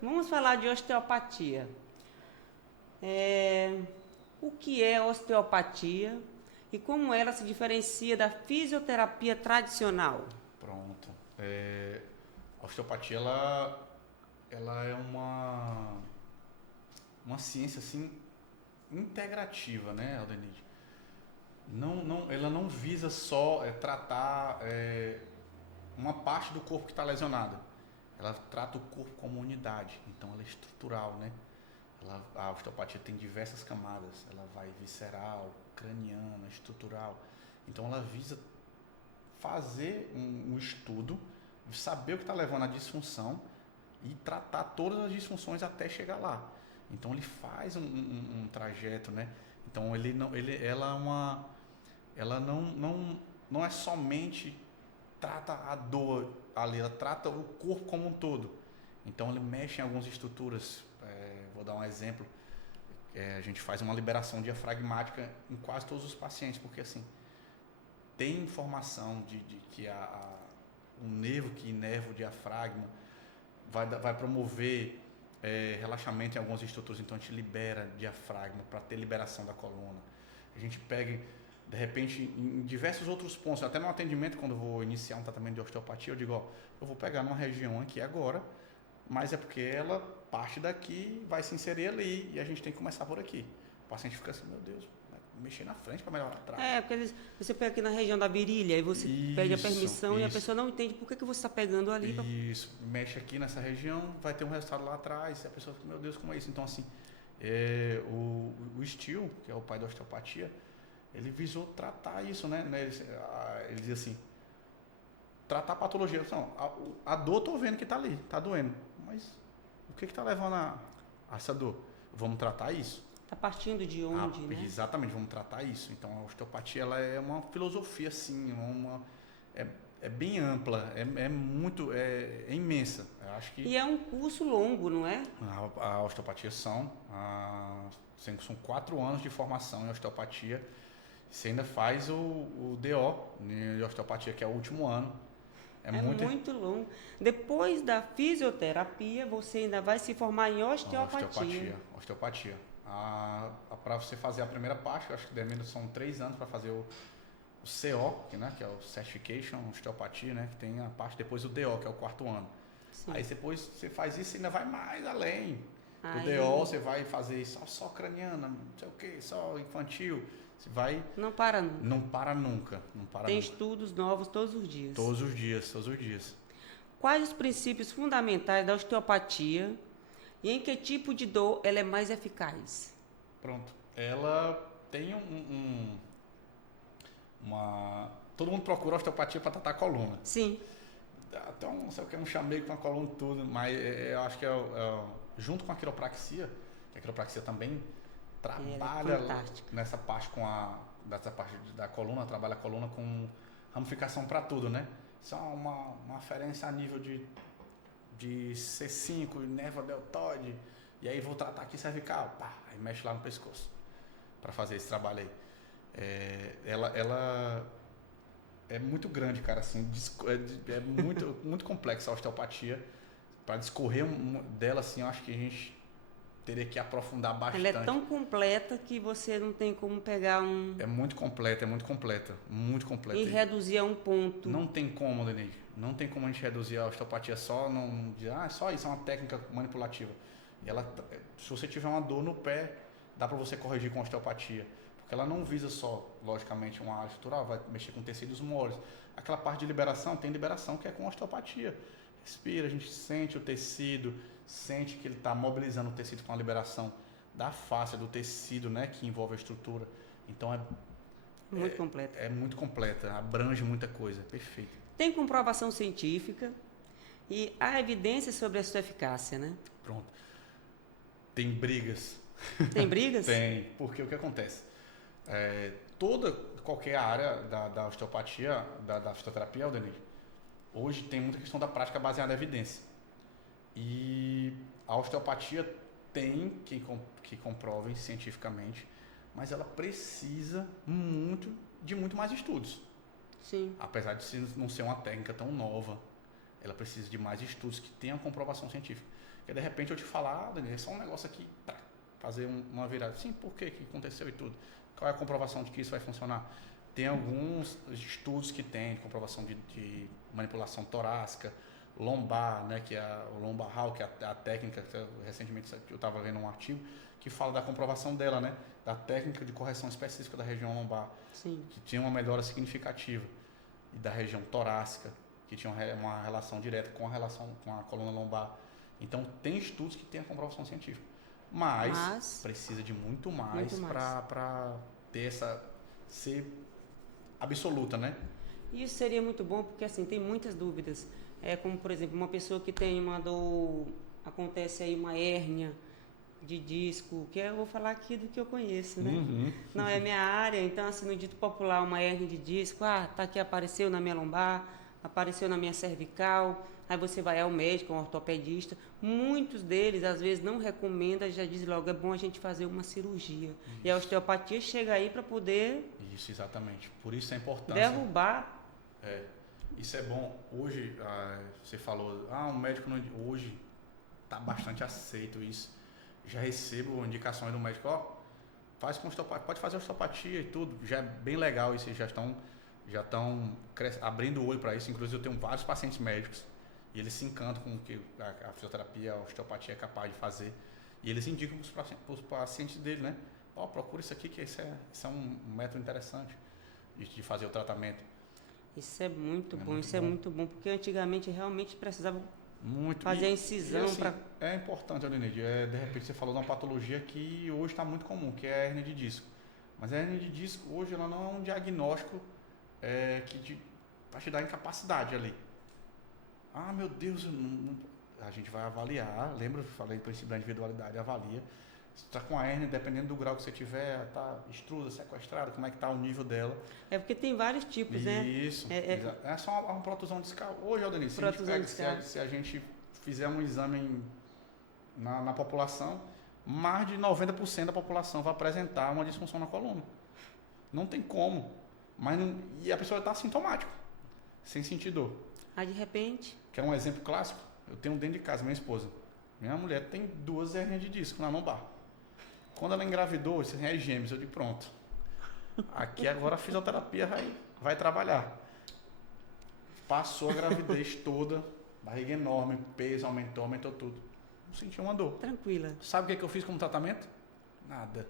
Vamos falar de osteopatia. O que é osteopatia e como ela se diferencia da fisioterapia tradicional? Pronto. A osteopatia, ela é uma ciência assim integrativa, né, Aldenide? Ela não visa só tratar uma parte do corpo que está lesionada. Ela trata o corpo como unidade. Então ela é estrutural, né? A osteopatia tem diversas camadas. Ela vai visceral, craniana, estrutural. Então ela visa fazer um estudo, saber o que está levando à disfunção e tratar todas as disfunções até chegar lá. Então ele faz um trajeto, né? Então ela não é somente trata a dor ali, ela trata o corpo como um todo. Então ele mexe em algumas estruturas. Vou dar um exemplo. A gente faz uma liberação diafragmática em quase todos os pacientes, porque assim tem informação de que o nervo que inerva o diafragma vai promover relaxamento em algumas estruturas. Então a gente libera diafragma para ter liberação da coluna. A gente pega, de repente, em diversos outros pontos, até no atendimento, quando eu vou iniciar um tratamento de osteopatia, eu digo, eu vou pegar numa região aqui agora, mas é porque ela parte daqui, vai se inserir ali e a gente tem que começar por aqui. O paciente fica assim, meu Deus, mexer na frente para melhorar atrás. Porque você pega aqui na região da virilha e você pede a permissão e a pessoa não entende por que você está pegando ali. Isso, mexe aqui nessa região, vai ter um resultado lá atrás, e a pessoa fica, meu Deus, como é isso? Então assim, o Steele, que é o pai da osteopatia, ele visou tratar isso, né? Ele diz assim, tratar a patologia. Não, a dor eu tô vendo que tá ali, tá doendo, mas o que tá levando a essa dor? Vamos tratar isso. Tá partindo de onde, né? Exatamente, vamos tratar isso. Então a osteopatia, ela é uma filosofia assim, é bem ampla, é imensa. Eu acho que e é um curso longo, não é? A osteopatia são 4 anos de formação em osteopatia. Você ainda faz o DO de osteopatia, que é o último ano. É muito longo. Depois da fisioterapia, você ainda vai se formar em osteopatia. Osteopatia. Para você fazer a primeira parte, eu acho que são 3 anos para fazer o CO, que é o Certification Osteopatia, né? Que tem a parte depois do DO, que é o 4º ano. Sim. Aí depois você faz isso e ainda vai mais além. O DO você vai fazer só craniana, não sei o que, só infantil. Você vai... Não para nunca. Não para nunca. Não para Tem nunca. estudos novos todos os dias. Todos os dias, todos os dias. Quais os princípios fundamentais da osteopatia e em que tipo de dor ela é mais eficaz? Pronto. Ela tem todo mundo procura osteopatia para tratar a coluna. Sim. Até um chamego com a coluna e tudo, mas eu acho que junto com a quiropraxia, que a quiropraxia também trabalha nessa parte dessa parte da coluna, trabalha a coluna com ramificação para tudo, né? Isso é uma referência a nível de C5, nervo deltoide, e aí vou tratar aqui cervical, pá, aí mexe lá no pescoço para fazer esse trabalho aí. Ela é muito grande, cara, assim, é muito, muito complexa a osteopatia. Para discorrer dela, assim, eu acho que a gente teria que aprofundar bastante. Ela é tão completa que você não tem como pegar um... É muito completa, muito completa. E reduzir a um ponto. Não tem como, Denise. Não tem como a gente reduzir a osteopatia só, não dizer, é só isso, é uma técnica manipulativa. E se você tiver uma dor no pé, dá para você corrigir com osteopatia. Porque ela não visa só, logicamente, uma área estrutural, vai mexer com tecidos moles. Aquela parte de liberação, tem liberação que é com osteopatia. Respira, a gente sente o tecido, sente que ele está mobilizando o tecido com a liberação da face, do tecido, né, que envolve a estrutura. Então muito completa. É muito completa, abrange muita coisa, perfeito. Tem comprovação científica e há evidência sobre a sua eficácia, né? Pronto. Tem brigas. Tem brigas? Tem, porque o que acontece? Qualquer área da osteopatia, da fisioterapia, Aldenir, hoje tem muita questão da prática baseada em evidência. E a osteopatia tem que comprovem cientificamente, mas ela precisa de muito mais estudos. Sim. Apesar de não ser uma técnica tão nova, ela precisa de mais estudos que tenham comprovação científica. Porque de repente eu te falar, Daniel, é só um negócio aqui, fazer uma virada. Sim, por que aconteceu e tudo? Qual é a comprovação de que isso vai funcionar? Tem alguns estudos que tem comprovação de manipulação torácica, lombar, né, que é o lombar how, que é a técnica, recentemente eu estava vendo um artigo que fala da comprovação dela, né, da técnica de correção específica da região lombar. Sim. Que tinha uma melhora significativa, e da região torácica, que tinha uma relação direta com a coluna lombar. Então tem estudos que têm a comprovação científica, mas precisa de muito mais para ter ser absoluta, né? Isso seria muito bom porque assim tem muitas dúvidas. Como por exemplo uma pessoa que tem uma dor, acontece aí uma hérnia de disco, que eu vou falar aqui do que eu conheço, né? Uhum. Não é minha área, então assim no dito popular uma hérnia de disco, tá aqui, apareceu na minha lombar, apareceu na minha cervical, aí você vai ao médico, ao ortopedista, muitos deles às vezes não recomenda, já diz logo, é bom a gente fazer uma cirurgia. Isso. E a osteopatia chega aí para poder... Isso, exatamente. Por isso a importância... derrubar. Isso é bom. Hoje, você falou, um médico não... Hoje está bastante aceito isso. Já recebo indicações do médico, faz com osteopatia, pode fazer osteopatia e tudo. Já é bem legal isso, já estão abrindo o olho para isso. Inclusive eu tenho vários pacientes médicos e eles se encantam com o que a fisioterapia, a osteopatia é capaz de fazer. E eles indicam para os pacientes dele, né? Procura isso aqui, que isso é um método interessante de fazer o tratamento. Isso é muito bom, é muito bom, porque antigamente realmente precisava muito fazer a incisão. Assim, é importante, Adenide, de repente você falou de uma patologia que hoje está muito comum, que é a hérnia de disco. Mas a hérnia de disco hoje ela não é um diagnóstico para te dar incapacidade ali. Meu Deus, a gente vai avaliar, lembra, eu falei do princípio da individualidade, avalia. Se está com a hérnia, dependendo do grau que você tiver, está extrusa, sequestrada, como é que está o nível dela. É porque tem vários tipos, né? Isso. É só uma protusão discal. Hoje, Aldenise, se a gente fizer um exame na população, mais de 90% da população vai apresentar uma disfunção na coluna. Não tem como. E a pessoa está assintomática, sem sentir dor. De repente... Quer um exemplo clássico? Eu tenho dentro de casa, minha esposa. Minha mulher tem 2 hérnias de disco na lombar. Quando ela engravidou, isso é gêmeos, eu digo, pronto. Aqui agora a fisioterapia vai trabalhar. Passou a gravidez toda, barriga enorme, peso aumentou tudo. Não senti uma dor. Tranquila. Sabe o que eu fiz como tratamento? Nada.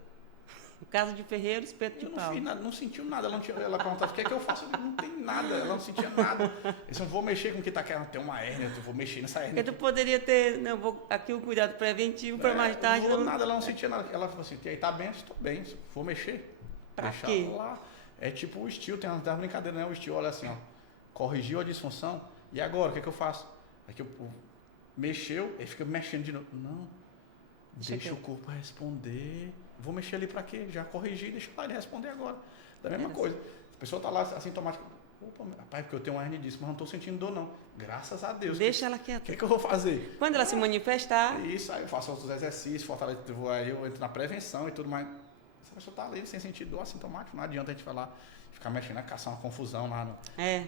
Casa de ferreiro, espeto de Eu não pau. fiz nada, não sentiu nada. Ela perguntava, o que é que eu faço? Eu digo, não tem nada, ela não sentia nada. Eu disse, eu vou mexer com o que tá querendo, tem uma hérnia, eu vou mexer nessa hérnia. Porque tu poderia ter, não, aqui o cuidado preventivo para mais tarde. Não vou nada, ela não sentia nada. Ela falou assim, e aí, tá bem? Eu disse, tô bem, vou mexer. Pra Deixa quê? lá. É tipo o Steel, tem uma brincadeira, né? O Steel olha assim, ó, corrigiu a disfunção, e agora, o que é que eu faço? Aqui mexeu, ele fica mexendo de novo. Não, deixa o corpo responder. Vou mexer ali pra quê? Já corrigi, deixa lá ele responder agora. Da mesma coisa. A pessoa tá lá assintomática. Opa, rapaz, porque eu tenho uma hernia disso, mas não tô sentindo dor não. Graças a Deus. Deixa ela O quieta. que eu vou fazer? Quando ela se manifestar, Isso, aí eu faço outros exercícios, aí eu entro na prevenção e tudo mais. Essa pessoa tá ali sem sentir dor assintomática, não adianta a gente falar, ficar mexendo, caçar uma confusão lá no.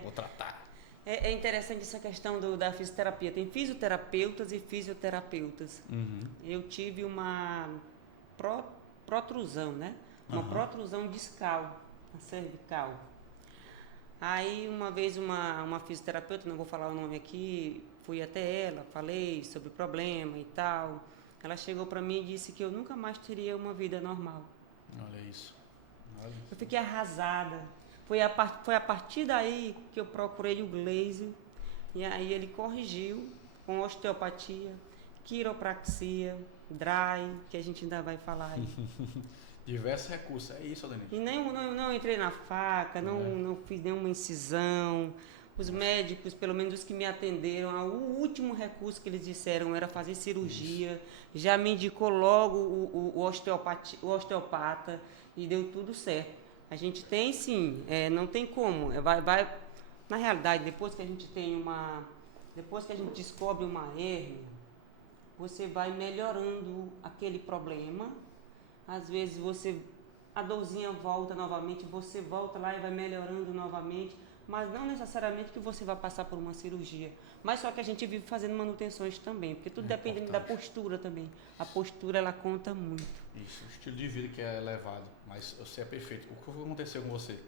Vou tratar. é interessante essa questão da fisioterapia. Tem fisioterapeutas e fisioterapeutas. Eu tive uma protrusão, né? Uma protrusão discal, na cervical. Aí uma vez uma fisioterapeuta, não vou falar o nome aqui, fui até ela, falei sobre o problema e tal. Ela chegou para mim e disse que eu nunca mais teria uma vida normal. Olha isso. Eu fiquei arrasada. Foi a partir daí que eu procurei o Glazer, e aí ele corrigiu com osteopatia, quiropraxia, dry, que a gente ainda vai falar aí. Diversos recursos, é isso, Denise. E não entrei na faca, não fiz nenhuma incisão. Os médicos, pelo menos os que me atenderam, o último recurso que eles disseram era fazer cirurgia. Isso. Já me indicou logo o osteopata e deu tudo certo. A gente tem sim, não tem como. Na realidade, depois que a gente descobre uma hérnia, você vai melhorando aquele problema. Às vezes a dorzinha volta novamente, você volta lá e vai melhorando novamente, mas não necessariamente que você vai passar por uma cirurgia. Mas só que a gente vive fazendo manutenções também, porque tudo depende da postura também. A postura, ela conta muito. Isso, o estilo de vida que é elevado, mas você é perfeito. O que aconteceu com você,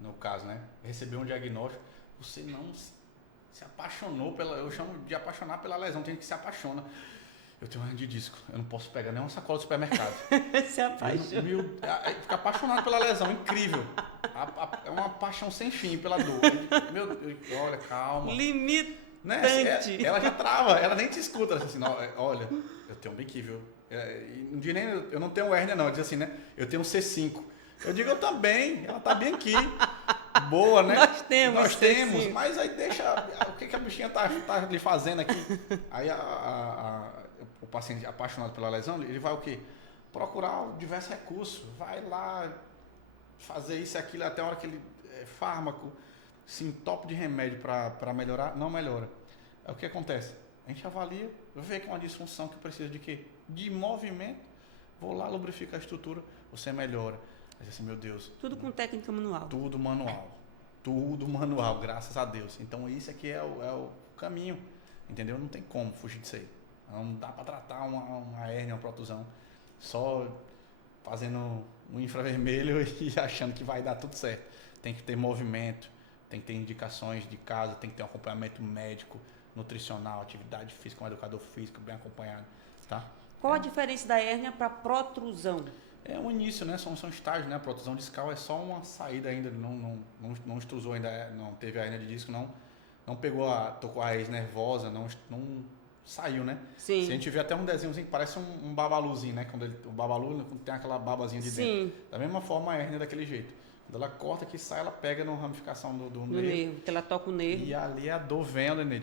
no caso, né? Recebeu um diagnóstico, você não se apaixonou eu chamo de apaixonar pela lesão, tem gente que se apaixona. Eu tenho hernia de disco, eu não posso pegar nenhuma sacola do supermercado. Se apaixona. Fica apaixonado pela lesão, incrível. É uma paixão sem fim pela dor. Olha, calma. Limitante. Né? Ela já trava, ela nem te escuta. Assim, não, olha, eu tenho um biquíni, viu? Eu não tenho hérnia não, diz assim, né? Eu tenho um C5. Eu digo, eu também, ela tá bem aqui. Boa, né? Nós temos, mas aí deixa, o que a bichinha tá lhe fazendo aqui? Aí o paciente apaixonado pela lesão, ele vai o quê? Procurar diversos recursos, vai lá fazer isso e aquilo, até a hora que ele, fármaco, se entope de remédio para melhorar, não melhora. É o que acontece? A gente avalia, vê que é uma disfunção que precisa de quê? De movimento, vou lá, lubrifico a estrutura, você melhora. Aí assim, meu Deus. Tudo com técnica manual. Tudo manual, graças a Deus. Então isso aqui é o caminho, entendeu? Não tem como fugir disso aí. Não dá para tratar uma hérnia, uma protusão, só fazendo um infravermelho e achando que vai dar tudo certo. Tem que ter movimento, tem que ter indicações de casa, tem que ter um acompanhamento médico, nutricional, atividade física, um educador físico bem acompanhado, tá? Qual a diferença da hérnia para protrusão? É um início, né? São estágios, né? A protusão discal é só uma saída ainda, não extrusou ainda, não teve a hérnia de disco, não tocou a raiz nervosa, não saiu, né? Sim. Se a gente vê até um desenhozinho que parece um babaluzinho, né? O babalu tem aquela babazinha de dentro. Da mesma forma a hérnia é daquele jeito. Quando ela corta que sai, ela pega na ramificação do nervo. Que ela toca o nervo. E ali a dor vem, né?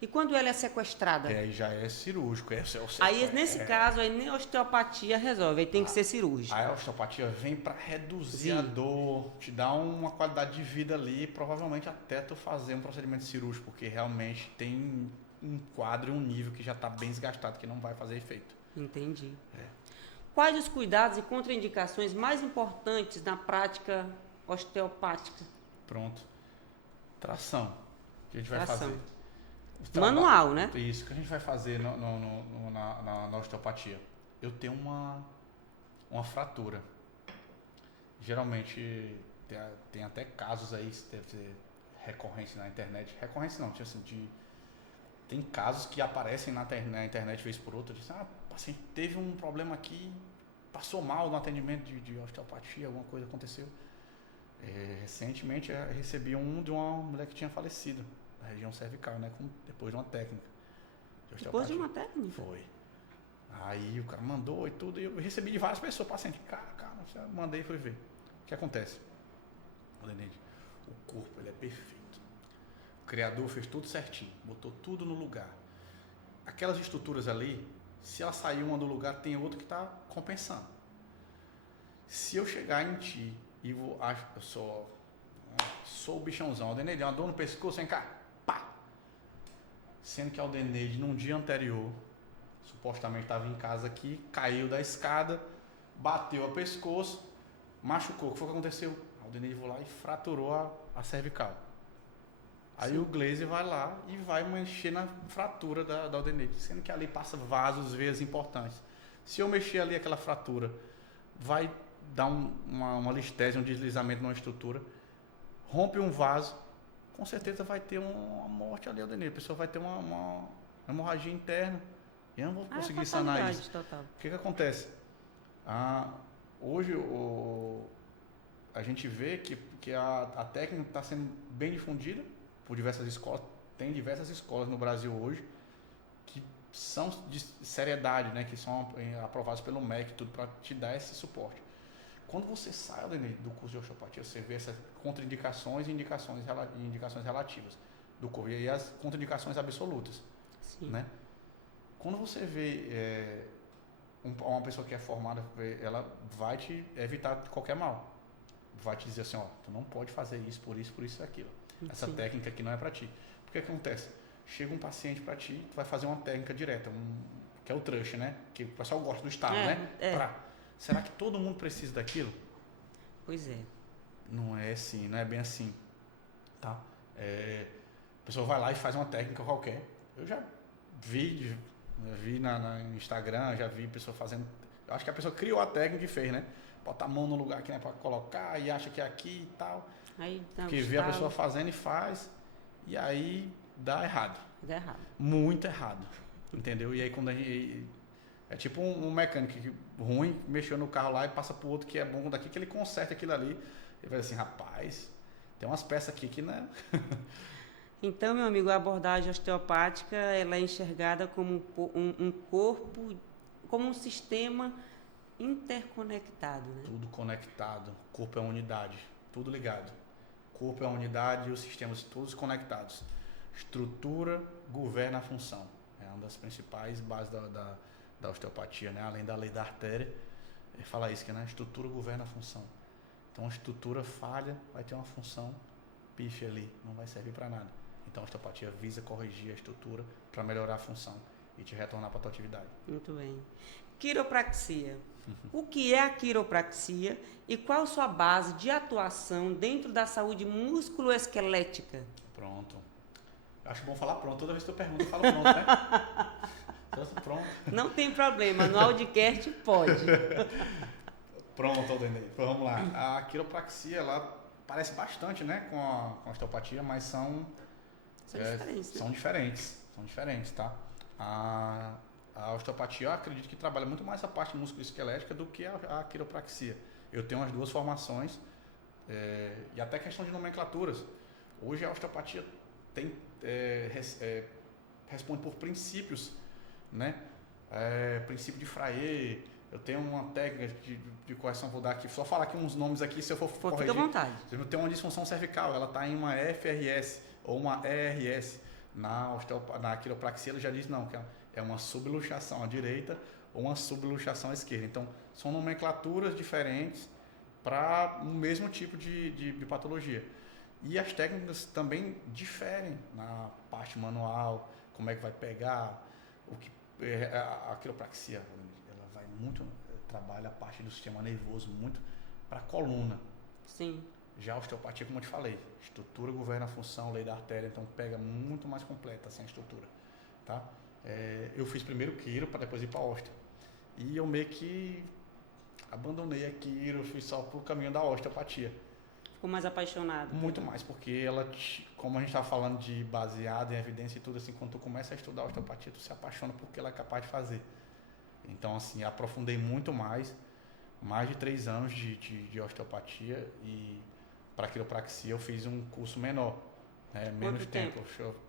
E quando ela é sequestrada? Aí já é cirúrgico. Aí nesse caso, aí nem a osteopatia resolve, aí tem que ser cirúrgico. Aí a osteopatia vem para reduzir a dor, te dar uma qualidade de vida ali, provavelmente até tu fazer um procedimento cirúrgico, porque realmente tem um quadro e um nível que já está bem desgastado, que não vai fazer efeito. Entendi. Quais os cuidados e contraindicações mais importantes na prática osteopática? Pronto. Tração. O que a gente vai fazer? Manual, né? Isso, que a gente vai fazer na osteopatia. Eu tenho uma fratura. Geralmente tem até casos aí, deve ser recorrência na internet. Recorrência não, assim, tem casos que aparecem na internet vez por outra. Dizem, o paciente teve um problema aqui, passou mal no atendimento de osteopatia, alguma coisa aconteceu. Recentemente eu recebi de uma mulher que tinha falecido na região cervical, né? Depois de uma técnica de Depois osteopatia. de uma técnica? Foi. Aí o cara mandou e tudo, e eu recebi de várias pessoas, paciente. Cara, mandei e fui ver. O que acontece? Leneide, o corpo ele é perfeito. O Criador fez tudo certinho, botou tudo no lugar. Aquelas estruturas ali, se ela sair uma do lugar, tem outra que está compensando. Se eu chegar em ti e eu sou o bichãozão, Aldeneide, uma dor no pescoço, vem cá, pá! Sendo que a Aldeneide, num dia anterior, supostamente estava em casa aqui, caiu da escada, bateu o pescoço, machucou. O que foi que aconteceu? A Aldeneide foi lá e fraturou a cervical. Aí Sim. O Glaze vai lá e vai mexer na fratura da Aldeneide, sendo que ali passa vasos, veias importantes. Se eu mexer ali aquela fratura, vai dar uma listese, um deslizamento numa estrutura, rompe um vaso, com certeza vai ter uma morte ali, Aldeneide. A pessoa vai ter uma hemorragia interna. Eu não vou conseguir sanar isso. Total. O que acontece? Hoje a gente vê que a técnica está sendo bem difundida por diversas escolas. Tem diversas escolas no Brasil hoje que são de seriedade, né? Que são aprovadas pelo MEC, tudo para te dar esse suporte. Quando você sai do curso de osteopatia, você vê essas contraindicações e indicações relativas do corpo e as contraindicações absolutas. Sim. Né? Quando você vê uma pessoa que é formada, ela vai te evitar qualquer mal. Vai te dizer assim, ó, tu não pode fazer isso, por isso e aquilo. Essa Sim. técnica aqui não é para ti. O que acontece? Chega um paciente para ti, tu vai fazer uma técnica direta, que é o trush, né? Que o pessoal gosta do estado, né? Será que todo mundo precisa daquilo? Pois é. Não é assim, não é bem assim. Tá? A pessoa vai lá e faz uma técnica qualquer. Eu já vi no Instagram, já vi pessoa fazendo. Eu acho que a pessoa criou a técnica e fez, né? Bota a mão no lugar que não é para colocar e acha que é aqui e tal. Aí, porque vê a pessoa fazendo e faz, e aí dá errado. Dá errado. Muito errado. Entendeu? E aí quando a gente. É tipo um mecânico ruim, mexeu no carro lá e passa pro outro que é bom daqui, que ele conserta aquilo ali. Ele vai assim, rapaz, tem umas peças aqui que não é. Então, meu amigo, a abordagem osteopática ela é enxergada como um corpo, como um sistema interconectado. Né? Tudo conectado. O corpo é uma unidade. Tudo ligado. O corpo é uma unidade e os sistemas todos conectados. Estrutura governa a função. É uma das principais bases da osteopatia, né? Além da lei da artéria. Fala isso, que né? A estrutura governa a função. Então, a estrutura falha, vai ter uma função pife ali. Não vai servir para nada. Então, a osteopatia visa corrigir a estrutura para melhorar a função e te retornar para a tua atividade. Muito bem. Quiropraxia. O que é a quiropraxia e qual sua base de atuação dentro da saúde musculoesquelética? Pronto. Acho bom falar pronto. Toda vez que eu pergunto, eu falo pronto, né? Pronto. Não tem problema. No Audicast pode. Pronto, Aldenei. Vamos lá. A quiropraxia, ela parece bastante, né, com a osteopatia, mas são diferentes, né? São diferentes, tá? A osteopatia, eu acredito que trabalha muito mais a parte musculoesquelética do que a quiropraxia. Eu tenho as duas formações e até questão de nomenclaturas. Hoje a osteopatia responde por princípios, né? Princípio de Frayer. Eu tenho uma técnica de correção, vou dar aqui, só falar aqui uns nomes aqui, se eu for corrigir. Fica à vontade. Eu tenho uma disfunção cervical, ela está em uma FRS ou uma ERS. Na quiropraxia ele já diz não, que é uma subluxação à direita ou uma subluxação à esquerda. Então, são nomenclaturas diferentes para o mesmo tipo de patologia. E as técnicas também diferem na parte manual, como é que vai pegar, a quiropraxia, ela vai muito, trabalha a parte do sistema nervoso muito para a coluna. Sim. Já a osteopatia, como eu te falei, estrutura governa a função, lei da artéria, então pega muito mais completa assim, a estrutura, tá? Eu fiz primeiro quiro para depois ir para osteo. E eu meio que abandonei a quiro, fui só pro caminho da osteopatia. Ficou mais apaixonado? Muito mais, porque ela, como a gente estava falando de baseado em evidência e tudo assim, quando tu começa a estudar a osteopatia, tu se apaixona por que ela é capaz de fazer. Então, assim, aprofundei muito mais mais de 3 anos de osteopatia e para quiropraxia eu fiz um curso menor, né? Menos tempo.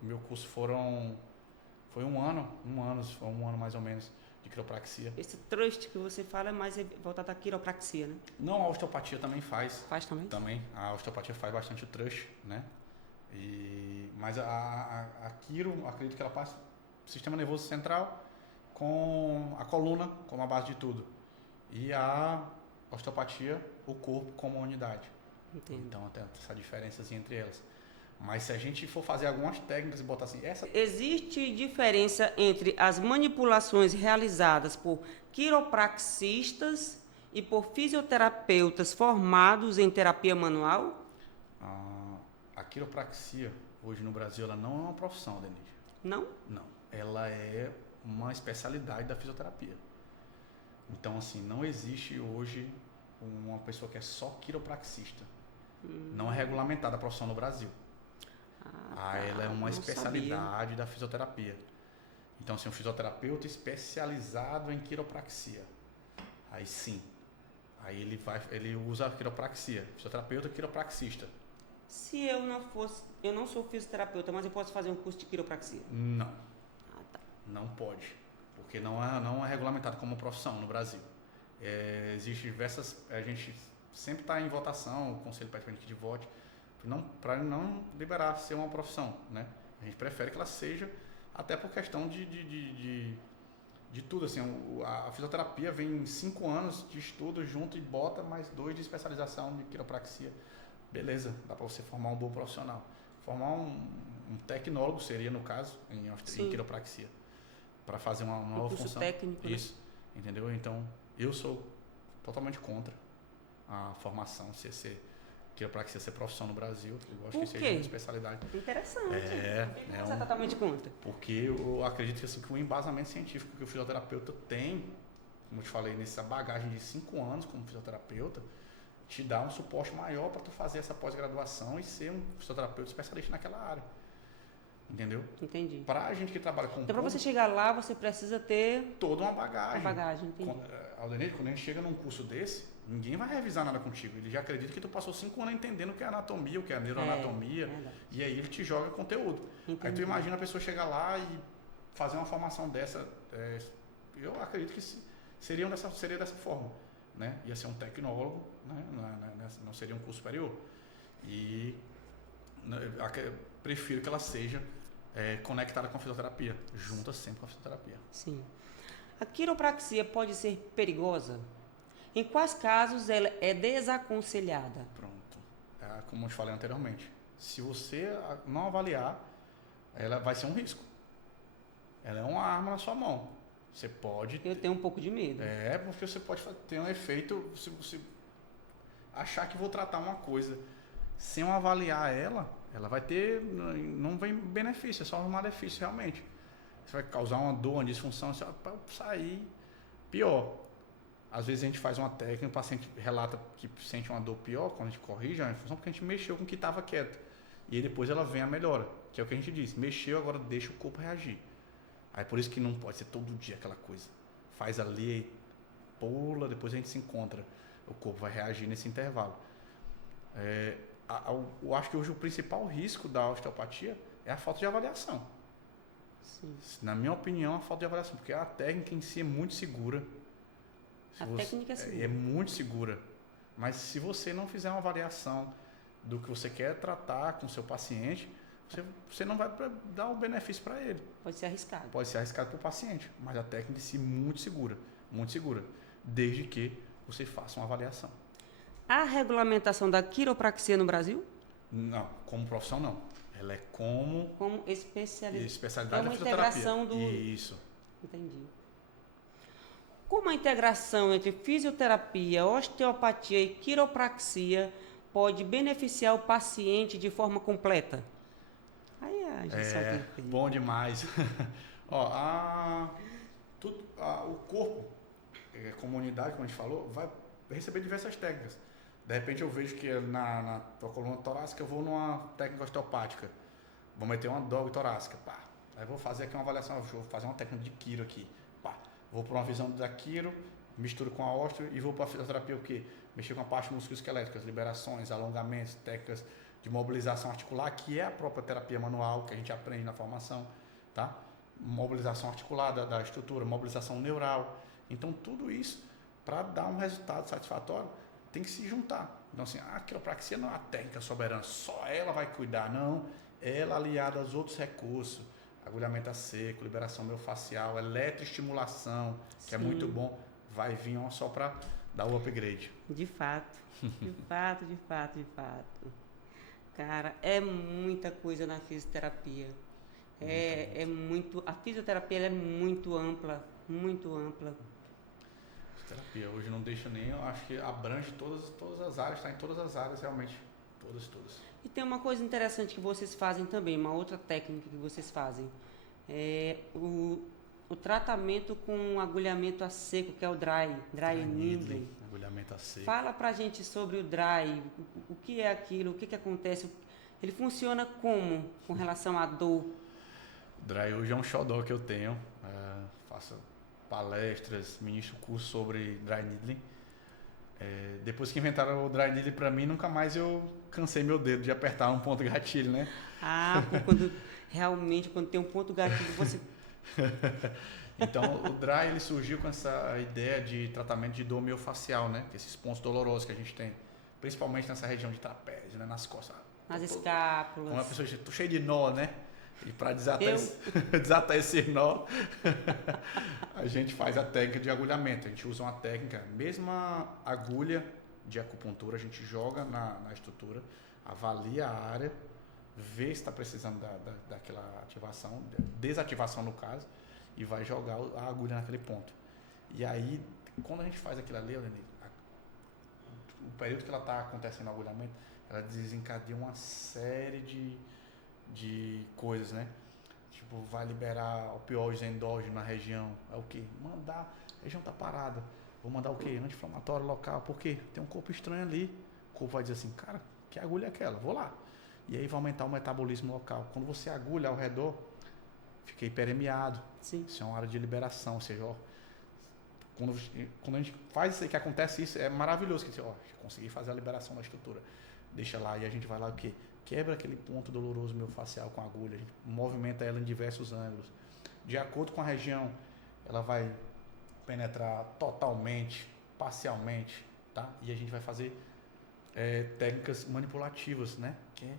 Meu curso foi um ano mais ou menos de quiropraxia. Esse trust que você fala é mais voltado à quiropraxia, né? Não, a osteopatia também faz. Faz também? Também. A osteopatia faz bastante o trust, né? Mas a quiro, acredito que ela passa o sistema nervoso central com a coluna como a base de tudo. E a osteopatia, o corpo como unidade. Entendo. Então tem essa diferença entre elas. Mas se a gente for fazer algumas técnicas e botar assim, Existe diferença entre as manipulações realizadas por quiropraxistas e por fisioterapeutas formados em terapia manual? A quiropraxia, hoje no Brasil, ela não é uma profissão, Denise. Não? Não. Ela é uma especialidade da fisioterapia. Então, assim, não existe hoje uma pessoa que é só quiropraxista. Não é regulamentada a profissão no Brasil. Ela é uma especialidade da fisioterapia. Então, assim, um fisioterapeuta especializado em quiropraxia. Aí sim. Aí ele usa a quiropraxia. Fisioterapeuta quiropraxista. Se eu não sou fisioterapeuta, mas eu posso fazer um curso de quiropraxia? Não. Tá. Não pode. Porque não é regulamentado como profissão no Brasil. Existe diversas... A gente sempre está em votação, o Conselho pede que a gente vote, para não liberar ser uma profissão, né? A gente prefere que ela seja, até por questão de tudo, assim, a fisioterapia vem 5 anos de estudo junto e bota mais 2 de especialização de quiropraxia. Beleza, dá para você formar um bom profissional. Formar um tecnólogo seria, no caso, em quiropraxia, para fazer uma nova curso função. Técnico, isso, né? Entendeu? Então, eu sou totalmente contra a formação quiropraxia ser profissão no Brasil. Eu acho que seja uma especialidade. Interessante. Você é totalmente contra. Porque eu acredito que, assim, que o embasamento científico que o fisioterapeuta tem, como eu te falei, nessa bagagem de 5 anos como fisioterapeuta, te dá um suporte maior para tu fazer essa pós-graduação e ser um fisioterapeuta especialista naquela área. Entendeu? Entendi. Pra gente que trabalha com Então, para você chegar lá, você precisa ter toda uma bagagem. Uma bagagem, entendi. Aldenir, quando a gente chega num curso desse, ninguém vai revisar nada contigo. Ele já acredita que tu passou 5 anos entendendo o que é anatomia, o que é neuroanatomia, e aí ele te joga conteúdo. Entendi. Aí tu imagina a pessoa chegar lá e fazer uma formação dessa. Eu acredito que seria dessa forma, né? Ia ser um tecnólogo, né? Não seria um curso superior. E prefiro que ela seja conectada com a fisioterapia, junta sempre com a fisioterapia. Sim. A quiropraxia pode ser perigosa? Em quais casos ela é desaconselhada? Pronto. Como eu te falei anteriormente, se você não avaliar, ela vai ser um risco. Ela é uma arma na sua mão. Você pode... Eu tenho um pouco de medo. Porque você pode ter um efeito, se você achar que vou tratar uma coisa sem eu avaliar ela vai ter, não vem benefício, é só um malefício realmente. Você vai causar uma dor, uma disfunção, você vai sair pior. Às vezes a gente faz uma técnica, o paciente relata que sente uma dor pior, quando a gente corrige a infusão, porque a gente mexeu com o que estava quieto. E aí depois ela vem a melhora, que é o que a gente diz, mexeu, agora deixa o corpo reagir. Aí por isso que não pode ser todo dia aquela coisa. Faz ali, pula, depois a gente se encontra. O corpo vai reagir nesse intervalo. Eu acho que hoje o principal risco da osteopatia é a falta de avaliação. Sim. Na minha opinião, a falta de avaliação, porque a técnica em si é muito segura. Técnica é segura. É muito segura. Mas se você não fizer uma avaliação do que você quer tratar com o seu paciente, você não vai dar o benefício para ele. Pode ser arriscado. Pode ser arriscado para o paciente, mas a técnica em si é muito segura, desde que você faça uma avaliação. Há regulamentação da quiropraxia no Brasil? Não, como profissão não. Ela é como especialidade da fisioterapia. Integração do... Isso. Entendi. Como a integração entre fisioterapia, osteopatia e quiropraxia pode beneficiar o paciente de forma completa? Aí a gente bom demais. O corpo, como unidade, como a gente falou, vai receber diversas técnicas. De repente eu vejo que na tua coluna torácica eu vou numa técnica osteopática. Vou meter uma dog torácica. Aí vou fazer aqui uma avaliação, vou fazer uma técnica de quiro aqui. Vou para uma visão da quiro misturo com a osteo e vou para a fisioterapia o quê? Mexer com a parte musculoesquelética, liberações, alongamentos, técnicas de mobilização articular, que é a própria terapia manual que a gente aprende na formação, tá? Mobilização articular da estrutura, mobilização neural. Então, tudo isso, para dar um resultado satisfatório, tem que se juntar. Então, assim, a quiropraxia não é uma técnica soberana, só ela vai cuidar, não. Ela aliada aos outros recursos, agulhamento a seco, liberação miofascial, eletroestimulação, que é muito bom, vai vir só para dar o upgrade. De fato, de fato, de fato, de fato. Cara, é muita coisa na fisioterapia. A fisioterapia ela é muito ampla, muito ampla. Fisioterapia hoje não deixa nem, eu acho que abrange todas as áreas, está em todas as áreas realmente, todas. E tem uma coisa interessante que vocês fazem também, uma outra técnica que vocês fazem, o tratamento com agulhamento a seco, que é o dry needling. Agulhamento a seco. Fala pra gente sobre o dry, o que é aquilo, o que acontece, ele funciona como com relação à dor? Dry hoje é um xodó que eu tenho, faço palestras, ministro curso sobre dry needling. Depois que inventaram o dry needling para mim, nunca mais eu cansei meu dedo de apertar um ponto gatilho, né? Quando tem um ponto gatilho, você... Então, o dry ele surgiu com essa ideia de tratamento de dor miofascial, né? Esses pontos dolorosos que a gente tem, principalmente nessa região de trapézio, né? Nas costas. Nas escápulas. Uma pessoa tô cheio de nó, né? E para desatar esse nó, a gente faz a técnica de agulhamento. A gente usa uma técnica, mesma agulha de acupuntura, a gente joga na estrutura, avalia a área, vê se está precisando daquela ativação, desativação no caso, e vai jogar a agulha naquele ponto. E aí, quando a gente faz aquilo ali, o período que ela está acontecendo o agulhamento, ela desencadeia uma série de coisas, né? Tipo, vai liberar opioides endógenos na região. É o quê? A região tá parada. Vou mandar o quê? Anti-inflamatório local. Por quê? Tem um corpo estranho ali. O corpo vai dizer assim, cara, que agulha é aquela? Vou lá. E aí vai aumentar o metabolismo local. Quando você agulha ao redor, fica hiperemiado. Sim. Isso é uma área de liberação. Ou seja, quando a gente faz isso aí, que acontece isso, é maravilhoso. Que já consegui fazer a liberação da estrutura. Deixa lá e a gente vai lá o quê? Quebra aquele ponto doloroso miofascial com a agulha, a gente movimenta ela em diversos ângulos. De acordo com a região, ela vai penetrar totalmente, parcialmente, tá? E a gente vai fazer técnicas manipulativas, né? Que é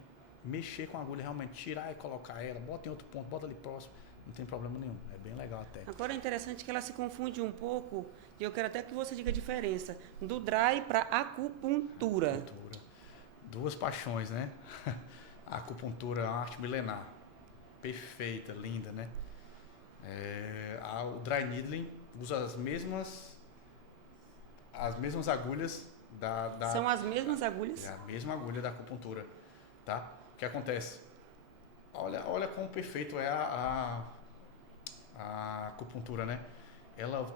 mexer com a agulha, realmente tirar e colocar ela, bota em outro ponto, bota ali próximo, não tem problema nenhum. É bem legal a técnica. Agora é interessante que ela se confunde um pouco, e eu quero até que você diga a diferença do dry para acupuntura. Duas paixões, né? A acupuntura é uma arte milenar, perfeita, linda, né? O dry needling usa as mesmas agulhas São as mesmas agulhas? É a mesma agulha da acupuntura, tá? O que acontece? Olha quão perfeito é a acupuntura, né? Ela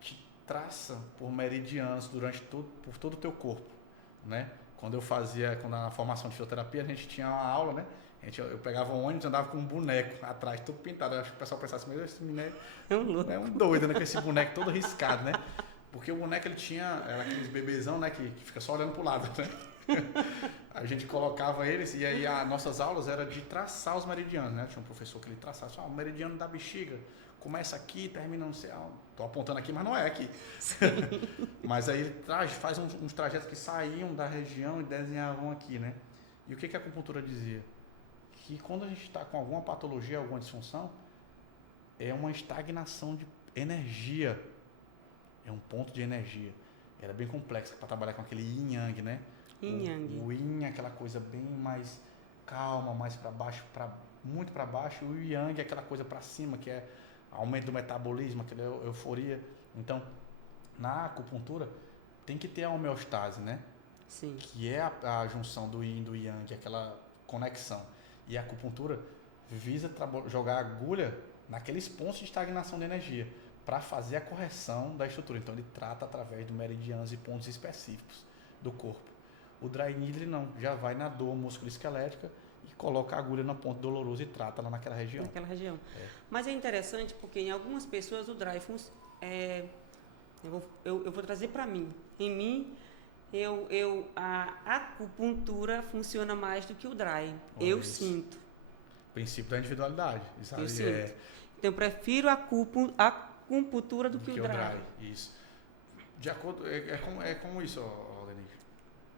te traça por meridianos por todo o teu corpo, né? Quando na formação de fisioterapia, a gente tinha uma aula, né? Eu pegava um ônibus e andava com um boneco atrás, todo pintado. Eu acho que o pessoal pensava assim, esse boneco é um doido, né? Com esse boneco todo riscado, né? Porque o boneco, ele tinha aqueles bebezão, né? Que fica só olhando pro lado, né? A gente colocava eles e aí as nossas aulas eram de traçar os meridianos, né? Tinha um professor que ele traçava, o meridiano da bexiga começa aqui, termina não sei aonde. Tô apontando aqui, mas não é aqui. Mas aí ele faz uns trajetos que saíam da região e desenhavam aqui, né? E o que a acupuntura dizia? Que quando a gente está com alguma patologia, alguma disfunção, é uma estagnação de energia. É um ponto de energia. Era bem complexa para trabalhar com aquele yin yang, né? O yin é aquela coisa bem mais calma, mais para baixo, muito para baixo. E o yang é aquela coisa para cima, que é aumento do metabolismo, aquela euforia. Então, na acupuntura, tem que ter a homeostase, né? Sim. Que é a junção do yin e do yang, aquela conexão. E a acupuntura visa jogar a agulha naqueles pontos de estagnação de energia para fazer a correção da estrutura. Então, ele trata através de meridianos e pontos específicos do corpo. O dry needling não, já vai na dor musculoesquelética e coloca a agulha no ponto doloroso e trata lá naquela região. Mas é interessante porque em algumas pessoas o dry Eu vou trazer para mim. Em mim, a acupuntura funciona mais do que o dry. Eu sinto. Princípio da individualidade. Isso Eu aí sinto. Então, eu prefiro a acupuntura do que o dry. Isso. De acordo, é como isso, Denise.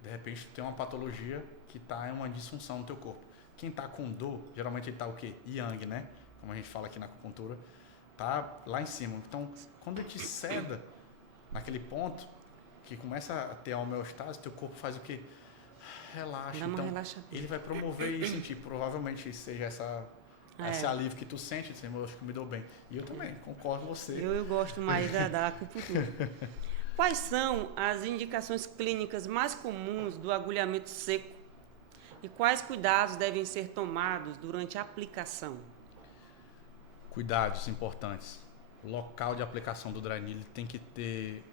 De repente, tem uma patologia que está em uma disfunção no teu corpo. Quem está com dor, geralmente ele está o quê? Yang, né? Como a gente fala aqui na acupuntura. Tá lá em cima. Então, quando ele te ceda naquele ponto, que começa a ter a homeostase, teu corpo faz o quê? Relaxa. Então, ele vai promover e sentir. Provavelmente seja esse alívio que tu sente, dizer, eu acho que me dou bem. E eu também, concordo com você. Eu gosto mais da acupuntura. Quais são as indicações clínicas mais comuns do agulhamento seco? E quais cuidados devem ser tomados durante a aplicação? Cuidados importantes. O local de aplicação do dry needle tem que ter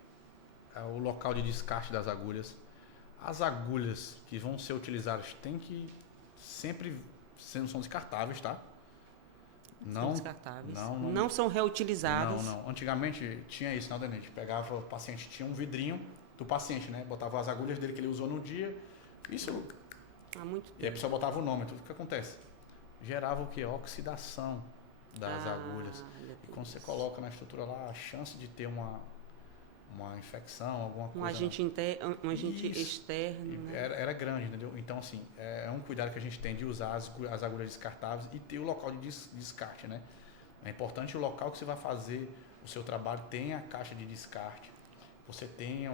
o local de descarte das agulhas. As agulhas que vão ser utilizadas tem que sempre são descartáveis, tá? São descartáveis. Não são reutilizadas. Não. Antigamente tinha isso, né, Denise? Pegava o paciente, tinha um vidrinho do paciente, né? Botava as agulhas dele que ele usou no dia. Isso. Há muito tempo. E aí a pessoa botava o nome, tudo o que acontece. Gerava o quê? Oxidação das agulhas. E quando você coloca na estrutura lá, a chance de ter uma infecção, alguma coisa. Um agente externo. Né? Era grande, entendeu? Então, assim, é um cuidado que a gente tem de usar as agulhas descartáveis e ter o local de descarte, né? É importante o local que você vai fazer o seu trabalho tenha a caixa de descarte. Você tenha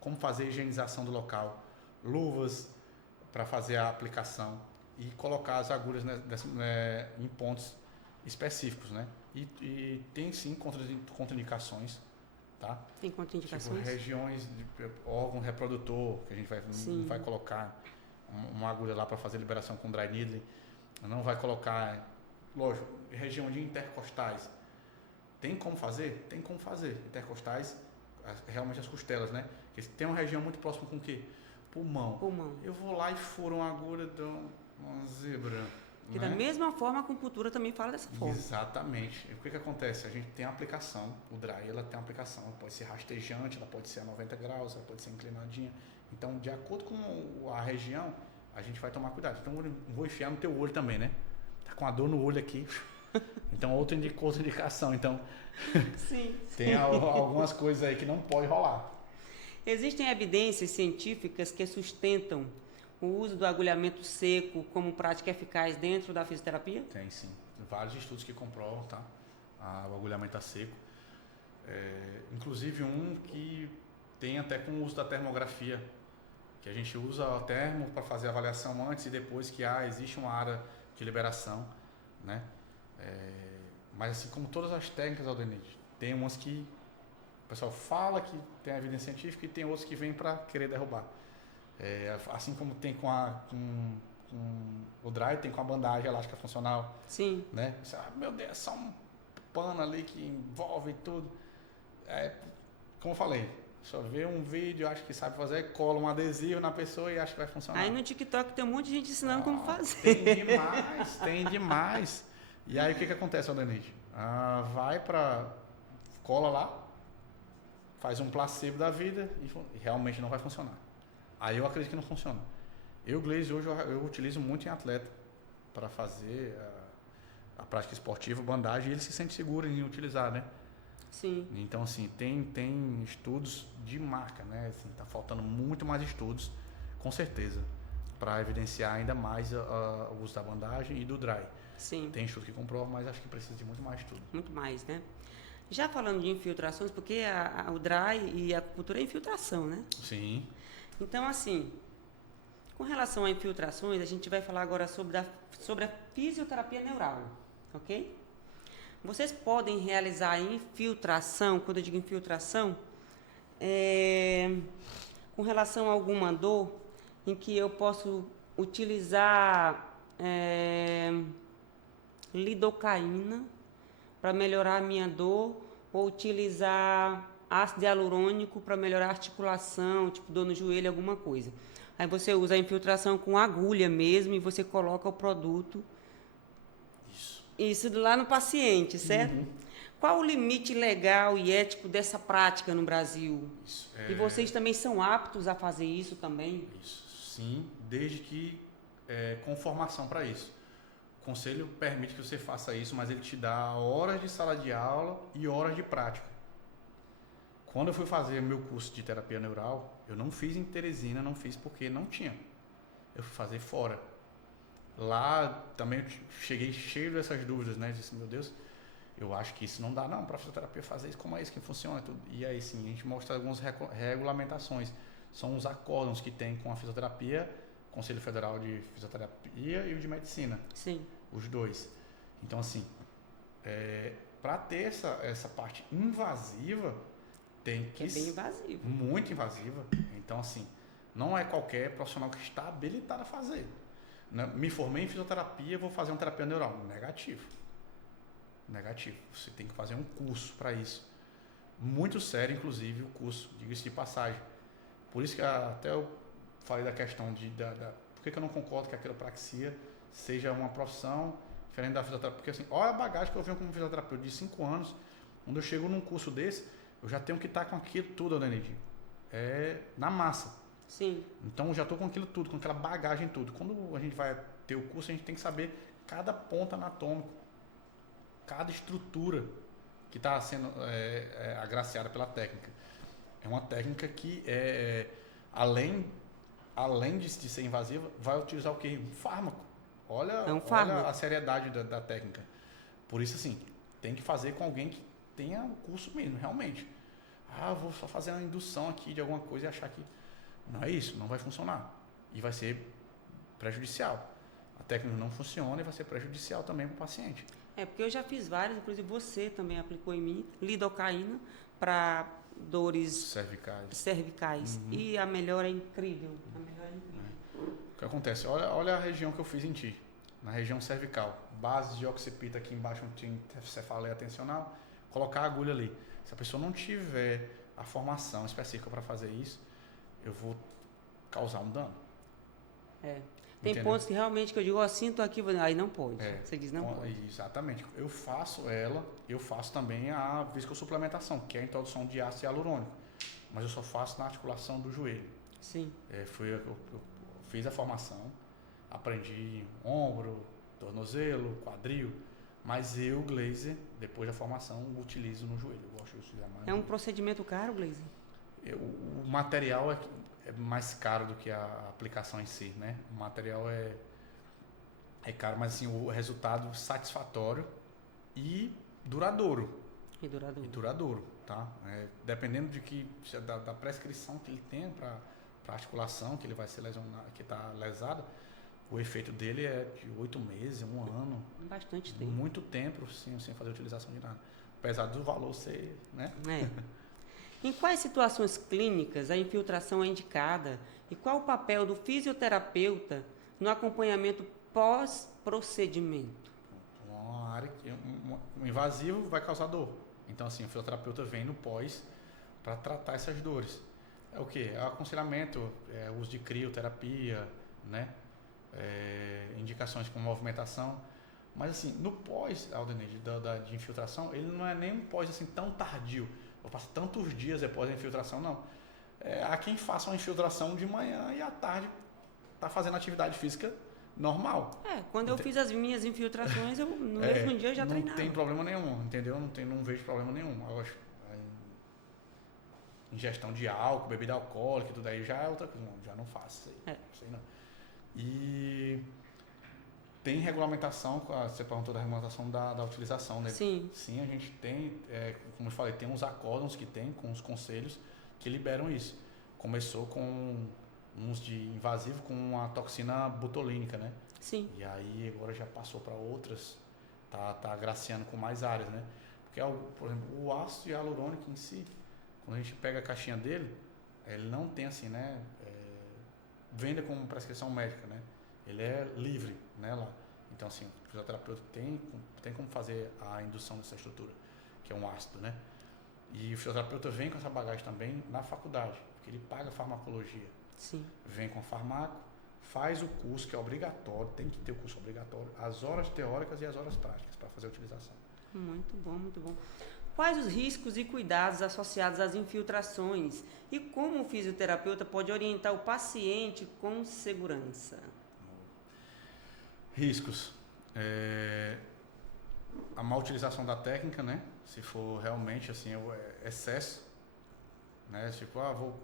como fazer a higienização do local, luvas para fazer a aplicação e colocar as agulhas em pontos específicos, né? E tem sim contraindicações, tá? Tem contraindicações? Tipo, regiões de órgão reprodutor, que a gente não vai colocar uma agulha lá para fazer liberação com dry needle, não vai colocar, lógico, região de intercostais. Tem como fazer? Tem como fazer. Intercostais, realmente as costelas, né? Porque tem uma região muito próxima com o quê? Pulmão. Eu vou lá e furo uma agulha de uma zebra. Que da mesma forma a acupuntura também fala dessa forma. Exatamente. E o que acontece? A gente tem a aplicação, o dry, ela tem uma aplicação, ela pode ser rastejante, ela pode ser a 90 graus, ela pode ser inclinadinha. Então, de acordo com a região, a gente vai tomar cuidado. Então, eu vou enfiar no teu olho também, né? Tá com a dor no olho aqui. Então, outra indicação. Então, sim. Tem algumas coisas aí que não pode rolar. Existem evidências científicas que sustentam o uso do agulhamento seco como prática eficaz dentro da fisioterapia? Tem sim. Vários estudos que comprovam, tá? O agulhamento a seco. Inclusive um que tem até com o uso da termografia, que a gente usa o termo para fazer a avaliação antes e depois que existe uma área de liberação, né? Mas assim como todas as técnicas, Aldenite, tem umas que o pessoal fala que tem a evidência científica e tem outras que vêm para querer derrubar. Assim como tem com o dry, tem com a bandagem elástica funcional. Sim. Né? Meu Deus, é só um pano ali que envolve tudo. Como eu falei, só vê um vídeo, acha que sabe fazer, cola um adesivo na pessoa e acha que vai funcionar. Aí no TikTok tem um monte de gente ensinando como fazer. Tem demais. E aí o que acontece, Aldenite? Cola lá, faz um placebo da vida e realmente não vai funcionar. Aí eu acredito que não funciona. Glaze, hoje eu utilizo muito em atleta para fazer a prática esportiva, bandagem, e ele se sente seguro em utilizar, né? Sim. Então, assim, tem estudos de marca, né? Assim, tá faltando muito mais estudos, com certeza, para evidenciar ainda mais o uso da bandagem e do dry. Sim. Tem estudo que comprova, mas acho que precisa de muito mais estudo. Muito mais, né? Já falando de infiltrações, porque o dry e a acupuntura é infiltração, né? Sim. Então, assim, com relação a infiltrações, a gente vai falar agora sobre a fisioterapia neural, ok? Vocês podem realizar a infiltração, quando eu digo infiltração, com relação a alguma dor, em que eu posso utilizar lidocaína para melhorar a minha dor, ou utilizar ácido hialurônico para melhorar a articulação, tipo dor no joelho, alguma coisa. Aí você usa a infiltração com agulha mesmo e você coloca o produto. Isso lá no paciente, certo? Uhum. qual o limite legal e ético dessa prática no Brasil? Isso, E vocês também são aptos a fazer isso também? Isso, sim, desde que com formação para isso. O conselho permite que você faça isso, mas ele te dá horas de sala de aula e horas de prática. Quando eu fui fazer meu curso de terapia neural, eu não fiz em Teresina, não fiz porque não tinha. Eu fui fazer fora. Lá também eu cheguei cheio dessas dúvidas, né? Disse, meu Deus, eu acho que isso não dá não para fisioterapia fazer isso, como é isso que funciona? Tudo. E aí sim, a gente mostra algumas regulamentações. São os acórdãos que tem com a fisioterapia, Conselho Federal de Fisioterapia e o de Medicina. Sim. Os dois. Então assim, para ter essa parte invasiva, tem que É bem invasivo. muito invasiva. Então assim, não é qualquer profissional que está habilitado a fazer. Me formei em fisioterapia, vou fazer uma terapia neural. Negativo. Você tem que fazer um curso para isso. Muito sério, inclusive, o curso, diga-se de passagem. Por isso que até eu falei da questão por que eu não concordo que a quiropraxia seja uma profissão diferente da fisioterapia. Porque assim, olha a bagagem que eu venho como fisioterapeuta de 5 anos. Quando eu chego num curso desse, eu já tenho que estar com aquilo tudo, Adenide. Na massa. Sim. Então eu já estou com aquilo tudo, com aquela bagagem tudo. Quando a gente vai ter o curso, a gente tem que saber cada ponto anatômico, cada estrutura que está sendo agraciada pela técnica. É uma técnica que, além de ser invasiva, vai utilizar o quê? Um fármaco. Olha a seriedade da técnica. Por isso, assim, tem que fazer com alguém que tenha o curso mesmo, realmente. Vou só fazer uma indução aqui de alguma coisa e achar que... Não é isso, não vai funcionar. E vai ser prejudicial. A técnica não funciona e vai ser prejudicial também para o paciente. Porque eu já fiz várias, inclusive você também aplicou em mim, lidocaína para dores cervicais. Uhum. E a melhora é incrível. O que acontece? Olha a região que eu fiz em ti. Na região cervical. Base de occipita aqui embaixo, onde tem cefaleia tensional. Colocar a agulha ali. Se a pessoa não tiver a formação específica para fazer isso, eu vou causar um dano. Tem Entendeu? pontos que realmente que eu digo, sinto aqui, aí não pode. Você diz não pode. Exatamente. Eu faço também a viscosuplementação, que é a introdução de ácido hialurônico. Mas eu só faço na articulação do joelho. Sim. Eu fiz a formação, aprendi ombro, tornozelo, quadril, mas eu, Glazer, depois da formação, utilizo no joelho. Eu gosto de utilizar mais. É um procedimento caro, Glazer? O material é mais caro do que a aplicação em si, né? O material é caro, mas assim, o resultado satisfatório e duradouro. E duradouro, tá? Dependendo da prescrição que ele tem para articulação, que ele vai ser lesionado, que está lesada, o efeito dele é de 8 meses, 1 ano. Bastante tempo. Muito tempo, sim, sem fazer utilização de nada. Apesar do valor ser, né? Em quais situações clínicas a infiltração é indicada e qual o papel do fisioterapeuta no acompanhamento pós-procedimento? Uma área que um invasivo vai causar dor. Então, assim, o fisioterapeuta vem no pós para tratar essas dores. É o quê? É aconselhamento, uso de crioterapia, né? Indicações com movimentação. Mas, assim, no pós, Aldenide, de infiltração, ele não é nem um pós assim, tão tardio. Vou passar tantos dias depois da infiltração, não. Há quem faça uma infiltração de manhã e à tarde está fazendo atividade física normal. Quando eu fiz as minhas infiltrações, no mesmo dia eu já treinava. Não tem problema nenhum, entendeu? Não vejo problema nenhum. Eu acho, ingestão de álcool, bebida alcoólica, tudo aí já é outra coisa. Não, já não faço isso aí. Isso aí não. E tem regulamentação, você perguntou da regulamentação da utilização, né? Sim. Sim, a gente tem, como eu falei, tem uns acórdãos que tem com os conselhos que liberam isso. Começou com uns de invasivo com a toxina botulínica, né? Sim. E aí agora já passou para outras, tá agraciando com mais áreas, né? Porque, por exemplo, o ácido hialurônico em si, quando a gente pega a caixinha dele, ele não tem assim, né? Venda como prescrição médica, né? Ele é livre, né, lá. Então, assim, o fisioterapeuta tem como fazer a indução dessa estrutura, que é um ácido, né? E o fisioterapeuta vem com essa bagagem também na faculdade, porque ele paga farmacologia. Sim. Vem com farmaco, faz o curso, que é obrigatório, tem que ter o curso obrigatório, as horas teóricas e as horas práticas para fazer a utilização. Muito bom, muito bom. Quais os riscos e cuidados associados às infiltrações e como o fisioterapeuta pode orientar o paciente com segurança? Riscos. A má utilização da técnica, né? Se for realmente assim, o excesso, né? Tipo, vou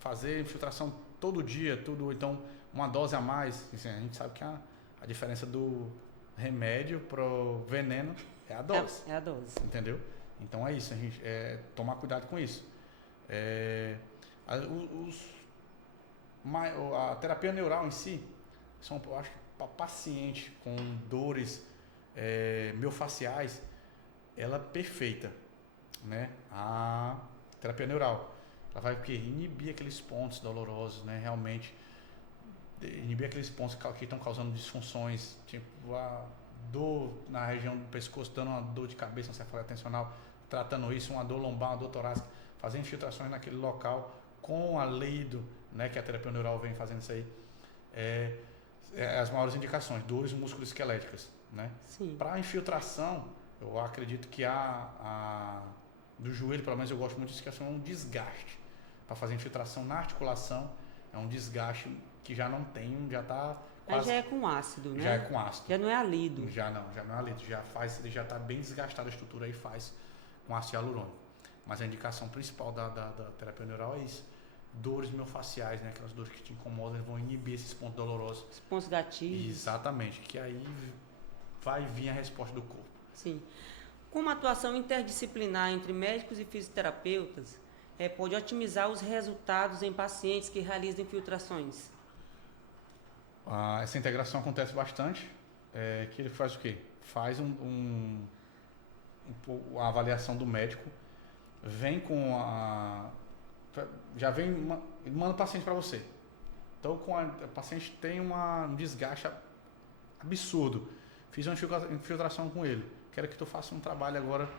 fazer infiltração todo dia, tudo, então uma dose a mais. Assim, a gente sabe que a diferença do remédio pro veneno é a dose. É a dose. Entendeu? Então é isso, a gente tomar cuidado com isso. A terapia neural em si, eu acho que para paciente com dores miofaciais, ela é perfeita, né? A terapia neural, ela vai inibir aqueles pontos dolorosos, né? Realmente inibir aqueles pontos que estão causando disfunções, tipo a dor na região do pescoço, dando uma dor de cabeça, uma cefaleia tensional, tratando isso, uma dor lombar, uma dor torácica, fazendo infiltrações naquele local com a leido, né? Que a terapia neural vem fazendo isso aí. As maiores indicações, dores musculoesqueléticas, né? Para infiltração, eu acredito que do joelho, pelo menos eu gosto muito disso, que é um desgaste. Para fazer infiltração na articulação, é um desgaste que já não tem, já está quase... Já é com ácido, né? Já é com ácido. Já não é alido. Já não é alido. Já está bem desgastada a estrutura e faz com ácido hialurônico. Mas a indicação principal da terapia neural é isso. Dores miofaciais, né? Aquelas dores que te incomodam, vão inibir esses pontos dolorosos. Os pontos gatilhos. Exatamente, que aí vai vir a resposta do corpo. Sim. Com uma atuação interdisciplinar entre médicos e fisioterapeutas, pode otimizar os resultados em pacientes que realizam infiltrações? Essa integração acontece bastante. Que ele faz o quê? Faz a avaliação do médico, vem com já vem manda o paciente para você. Então, a paciente tem um desgaste absurdo. Fiz uma infiltração com ele. Quero que tu faça um trabalho agora de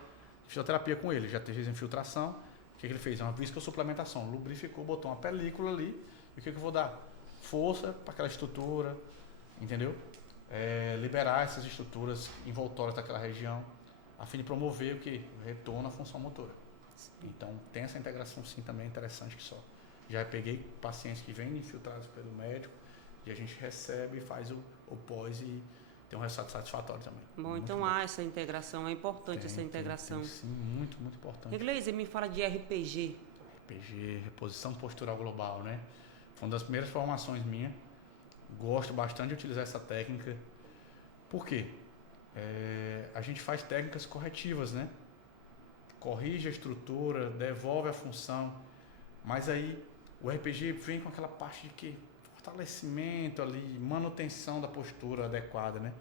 fisioterapia com ele. Já fez a infiltração. O que ele fez? Uma viscosuplementação. Lubrificou, botou uma película ali. E o que eu vou dar? Força para aquela estrutura. Entendeu? Liberar essas estruturas envoltórias daquela região, a fim de promover o que? O retorno à função motora. Então, tem essa integração sim também interessante que só. Já peguei pacientes que vêm infiltrados pelo médico e a gente recebe e faz o pós e tem um resultado satisfatório também. Bom, então há essa integração, é importante essa integração. Tem, sim, muito, muito importante. Gleiser, me fala de RPG. RPG, reposição postural global, né? Foi uma das primeiras formações minha. Gosto bastante de utilizar essa técnica. Por quê? A gente faz técnicas corretivas, né? Corrige a estrutura, devolve a função, mas aí o RPG vem com aquela parte de que fortalecimento ali, manutenção da postura adequada, né?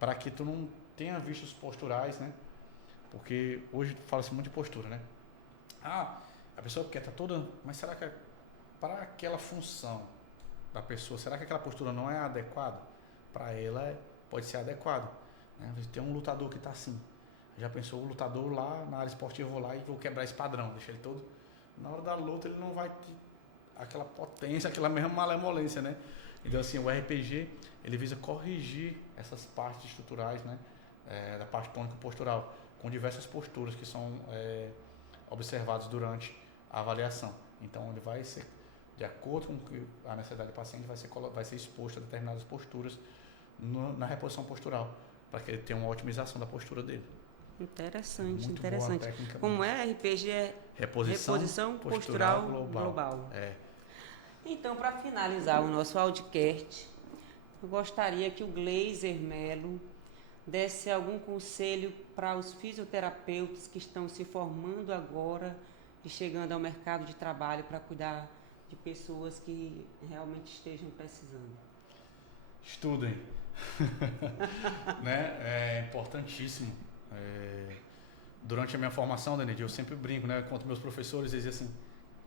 Para que tu não tenha vícios posturais, né? Porque hoje fala-se muito de postura, né? A pessoa quer estar toda, mas será que para aquela função da pessoa, será que aquela postura não é adequada? Para ela pode ser adequada, né? Tem um lutador que está assim. Já pensou o lutador lá na área esportiva, eu vou lá e vou quebrar esse padrão, deixa ele todo... Na hora da luta ele não vai ter aquela potência, aquela mesma malemolência, né? Então assim, o RPG, ele visa corrigir essas partes estruturais, né? Da parte tônico-postural, com diversas posturas que são observadas durante a avaliação. Então ele vai ser, de acordo com a necessidade do paciente, vai ser exposto a determinadas posturas na reposição postural, para que ele tenha uma otimização da postura dele. Interessante, muito interessante. Boa técnica. Como RPG é reposição postural global. Então, para finalizar o nosso audiocast, eu gostaria que o Gleiser Mello desse algum conselho para os fisioterapeutas que estão se formando agora e chegando ao mercado de trabalho para cuidar de pessoas que realmente estejam precisando. Estudem. Né? É importantíssimo. Durante a minha formação, Denide, eu sempre brinco, né? Contra meus professores, eles diziam assim: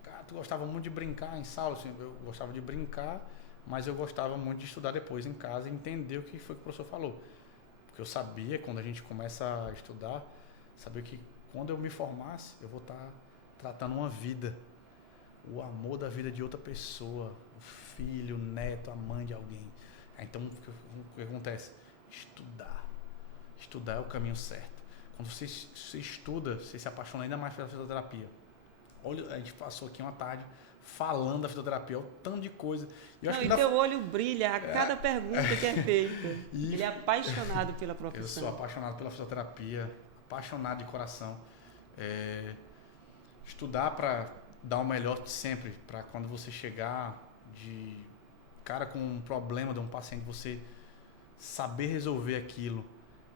cara, tu gostava muito de brincar em sala? Assim, eu gostava de brincar, mas eu gostava muito de estudar depois em casa e entender o que foi que o professor falou. Porque eu sabia, quando a gente começa a estudar, sabia que quando eu me formasse, eu vou estar tratando uma vida, o amor da vida de outra pessoa, o filho, o neto, a mãe de alguém. Então, o que acontece? Estudar é o caminho certo. quando você estuda, você se apaixona ainda mais pela fisioterapia. Olha, a gente passou aqui uma tarde falando da fisioterapia, o tanto de coisa. E teu olho brilha a cada pergunta que é feita. Ele é apaixonado pela profissão. Eu sou apaixonado pela fisioterapia, apaixonado de coração. Estudar para dar o melhor de sempre, para quando você chegar de cara com um problema de um paciente, você saber resolver aquilo.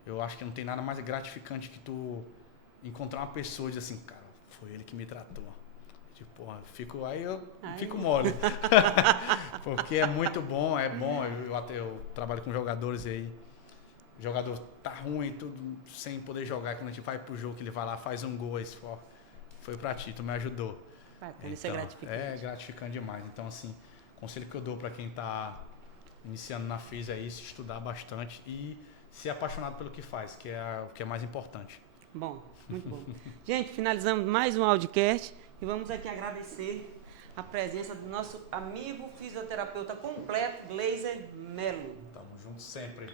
Eu acho que não tem nada mais gratificante que tu encontrar uma pessoa e dizer assim, cara, foi ele que me tratou. Tipo, porra, eu fico mole. Porque é muito bom, eu trabalho com jogadores aí. O jogador tá ruim, tudo sem poder jogar. Quando a gente vai pro jogo, que ele vai lá, faz um gol, esse, ó, foi pra ti, tu me ajudou. Então, isso é gratificante. É gratificante demais. Então, assim, conselho que eu dou pra quem tá iniciando na FIS é isso, estudar bastante e ser apaixonado pelo que faz, que é o que é mais importante. Bom, muito bom. Gente, finalizamos mais um audiocast. E vamos aqui agradecer a presença do nosso amigo fisioterapeuta completo, Gleiser Melo. Tamo junto sempre.